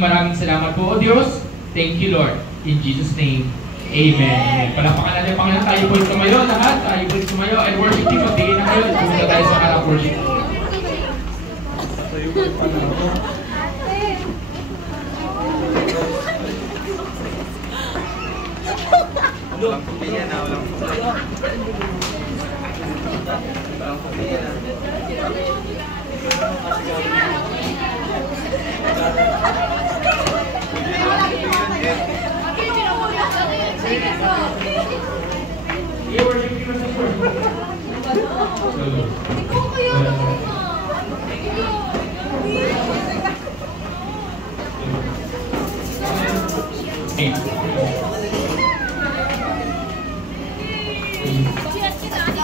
Maraming salamat po, O Diyos. Thank you, Lord. In Jesus' name, Amen. Palakpakan natin, Panginoon. Tayo po sumayo lahat. Tayo po sumayo. And worship team, magbigay na kayo. Pumunta tayo sa harap worship. Walang kumiya na, walang kumiya. Walang kumiya na.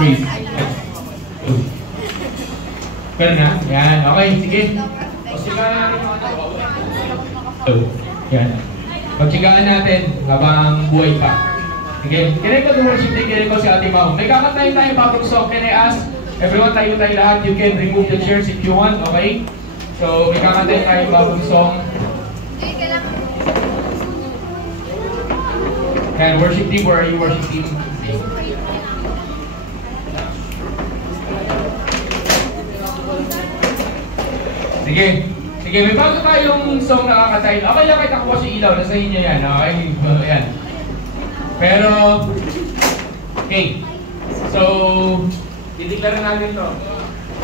Please. Pero na, yan, okay, sige. Pagsigaan natin mga tao. Yan. Pagsigaan natin habang buhay pa. Sige, kinay ko to worship day, kinay ko si Ate Mau. May kakantayin tayo bagong song. Can I ask everyone, tayo lahat, you can remove the chairs if you want, okay? So, may kakantayin tayo bagong song. And worship team, where are you, worship team? Sige, sige, may bago tayong song na kakatayin. Okay lang kahit ako si ilaw, nasa inyo yan, okay? Yan. Pero, okay. So, i-declare natin to.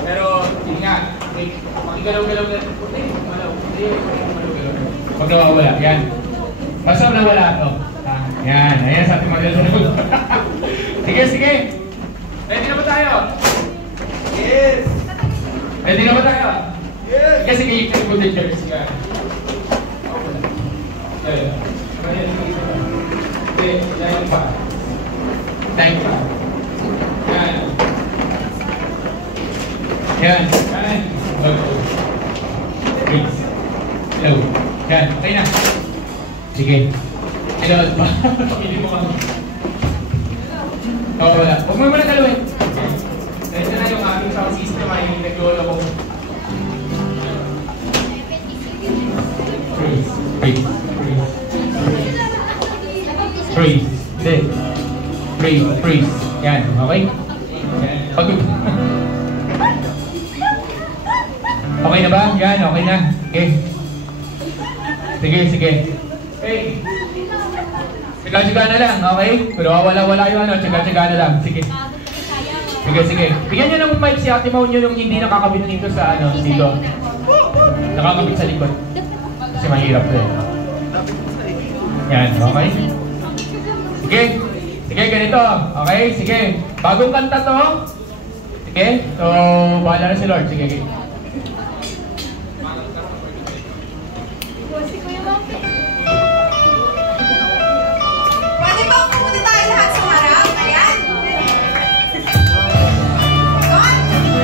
Pero, yun nga, okay, makigalaw-galaw natin. Okay, malaw. Pag nawawala, yan. Basta nawala to. Yan, ayan sa ating magalaw. Sige, sige. Ready na ba tayo? Yes! Ready na ba tayo? Yes! Kasi kayo yung put the chairs. Yan. Yan pa. Thank you. Yan. Yan. Yan. Please. Hello. Yan. Okay na. Sige. Hello. Pili mo kami. Oo, wala. Huwag mo muna galawin. Ganito na yung aming sound system ay naglolo ko. Praise. Praise. Praise. Then. Praise. Praise. Yan. Okay? Pagod. Okay na ba? Yan. Okay na. Okay. Sige, sige. Okay. Tsaga-tsaga na lang. Okay? Pero wala yung ano. Tsaga-tsaga na lang. Sige. Sige, sige. Bigyan nyo ng mic si Ate Mau nyo yung hindi nakakabit dito sa ano. Dito. Nakakabit sa likod. Kasi mahirap rin. Yan. Okay? Sige. Sige, ganito. Okay? Sige. Bagong kanta to. Sige. So, bahala na si Lord. Sige, sige. Pwede ba pumunta tayo lahat sa harap? Ayan. God,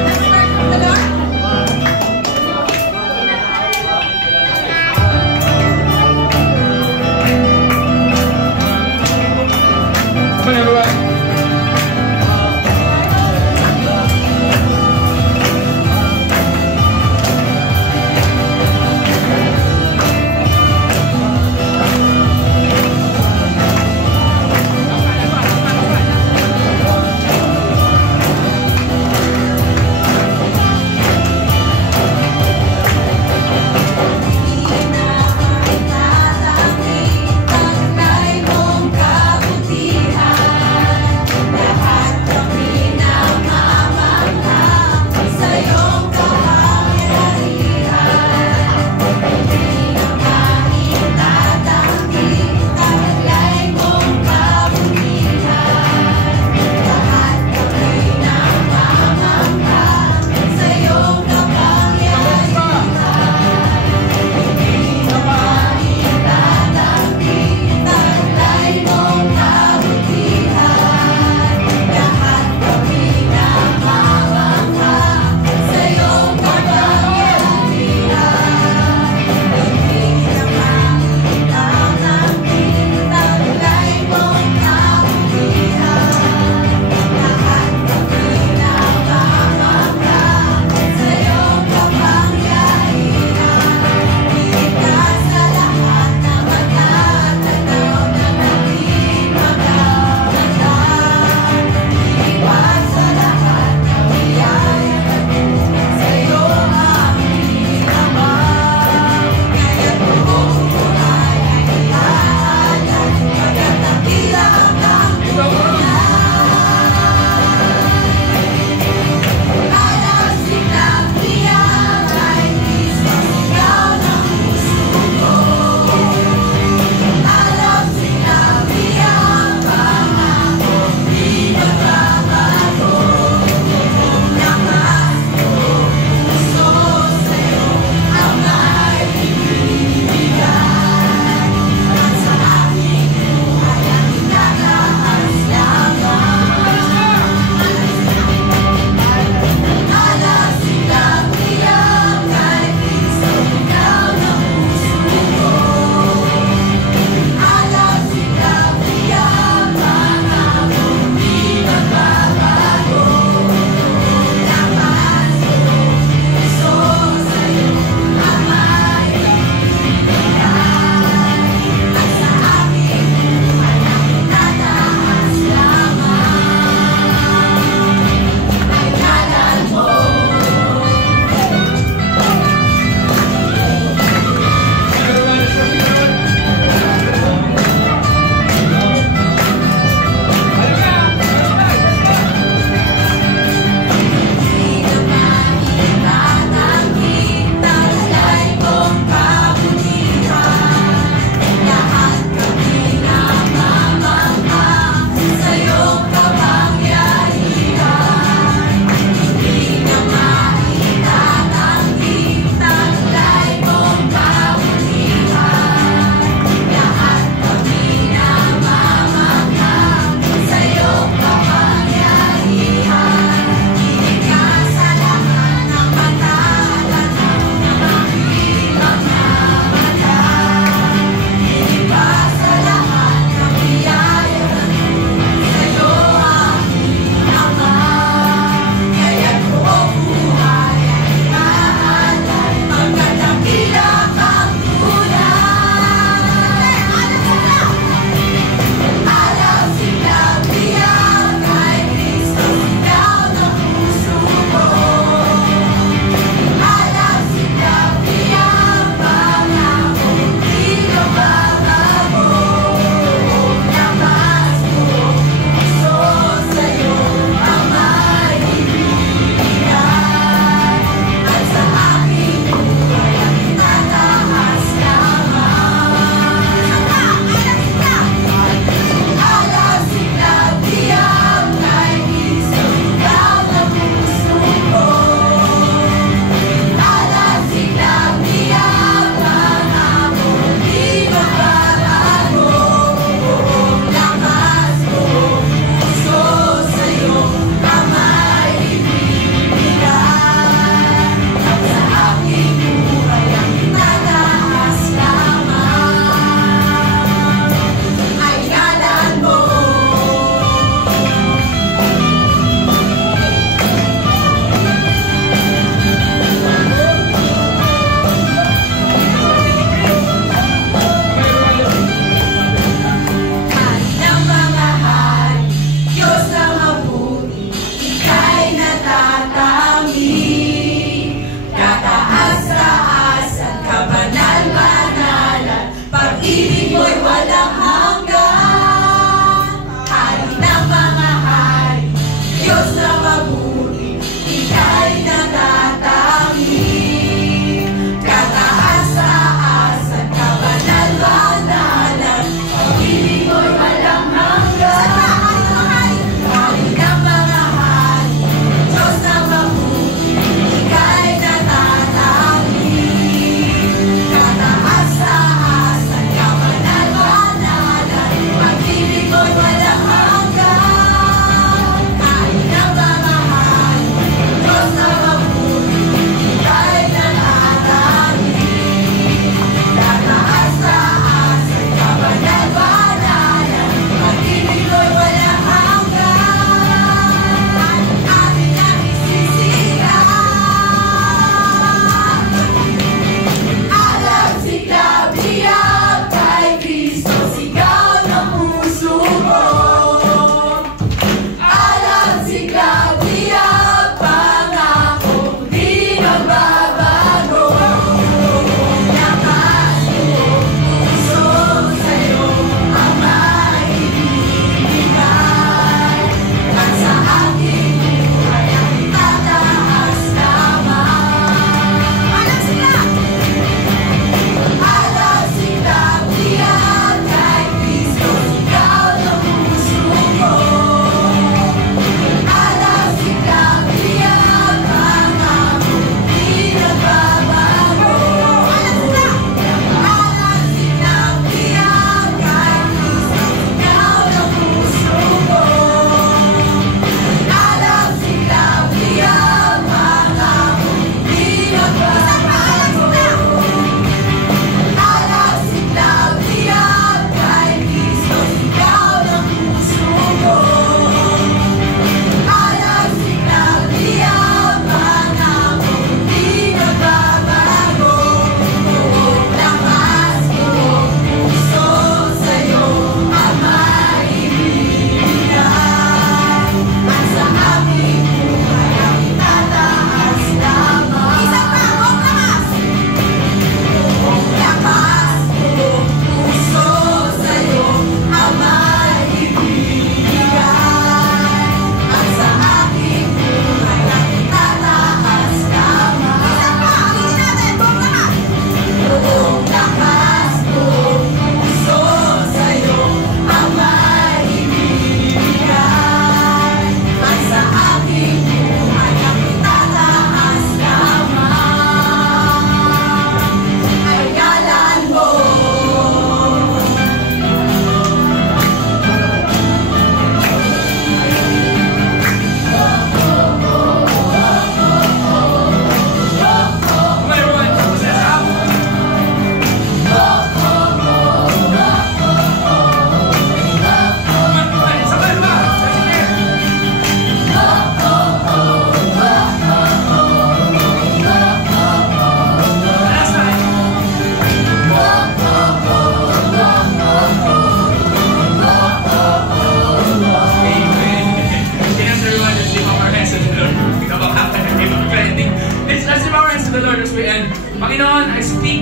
let's start from the Lord. Come on, everyone.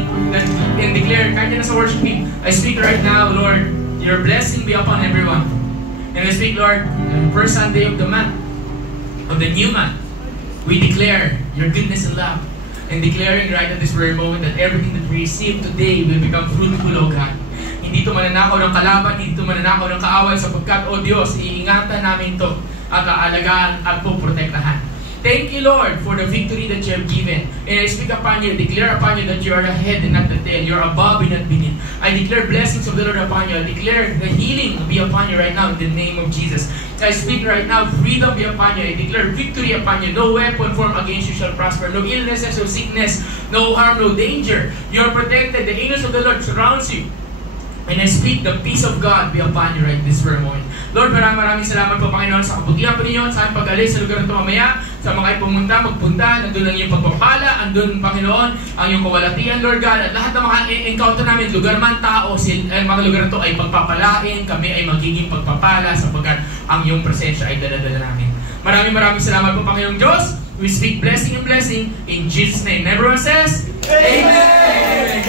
speak and declare, kahit na sa worship team, I speak right now, Lord, your blessing be upon everyone. And I speak, Lord, first Sunday of the month, of the new month, we declare your goodness and love. And declaring right at this very moment that everything that we receive today will become fruitful, O God. Hindi ito mananakaw ng kalaban, hindi ito mananakaw ng kaaway, sapagkat, O Diyos, iingatan namin ito at aalagaan at poprotektahan. Thank you, Lord, for the victory that you have given. And I speak upon you, declare upon you that you are the head and not the tail. You are above and not beneath. I declare blessings of the Lord upon you. I declare the healing be upon you right now in the name of Jesus. I speak right now, freedom be upon you. I declare victory upon you. No weapon formed against you shall prosper. No illnesses, no sickness, no harm, no danger. You are protected. The angels of the Lord surrounds you. And I speak the peace of God be upon you right this very moment. Lord, maraming salamat po, Panginoon, sa kabutihan po ninyo, sa aming pag-alis sa lugar na ito mamaya, sa mga pumunta, magpunta, nandun ang iyong pagpapala, andun, Panginoon, ang iyong kawalatian, Lord God, at lahat ng mga encounter namin, lugar man, tao, mga lugar na ito ay pagpapalain, kami ay magiging pagpapala, sapagkat ang iyong presensya ay dala-dala namin. Maraming salamat po, Panginoong Diyos. We speak blessing and blessing in Jesus' name. Everyone says, Amen!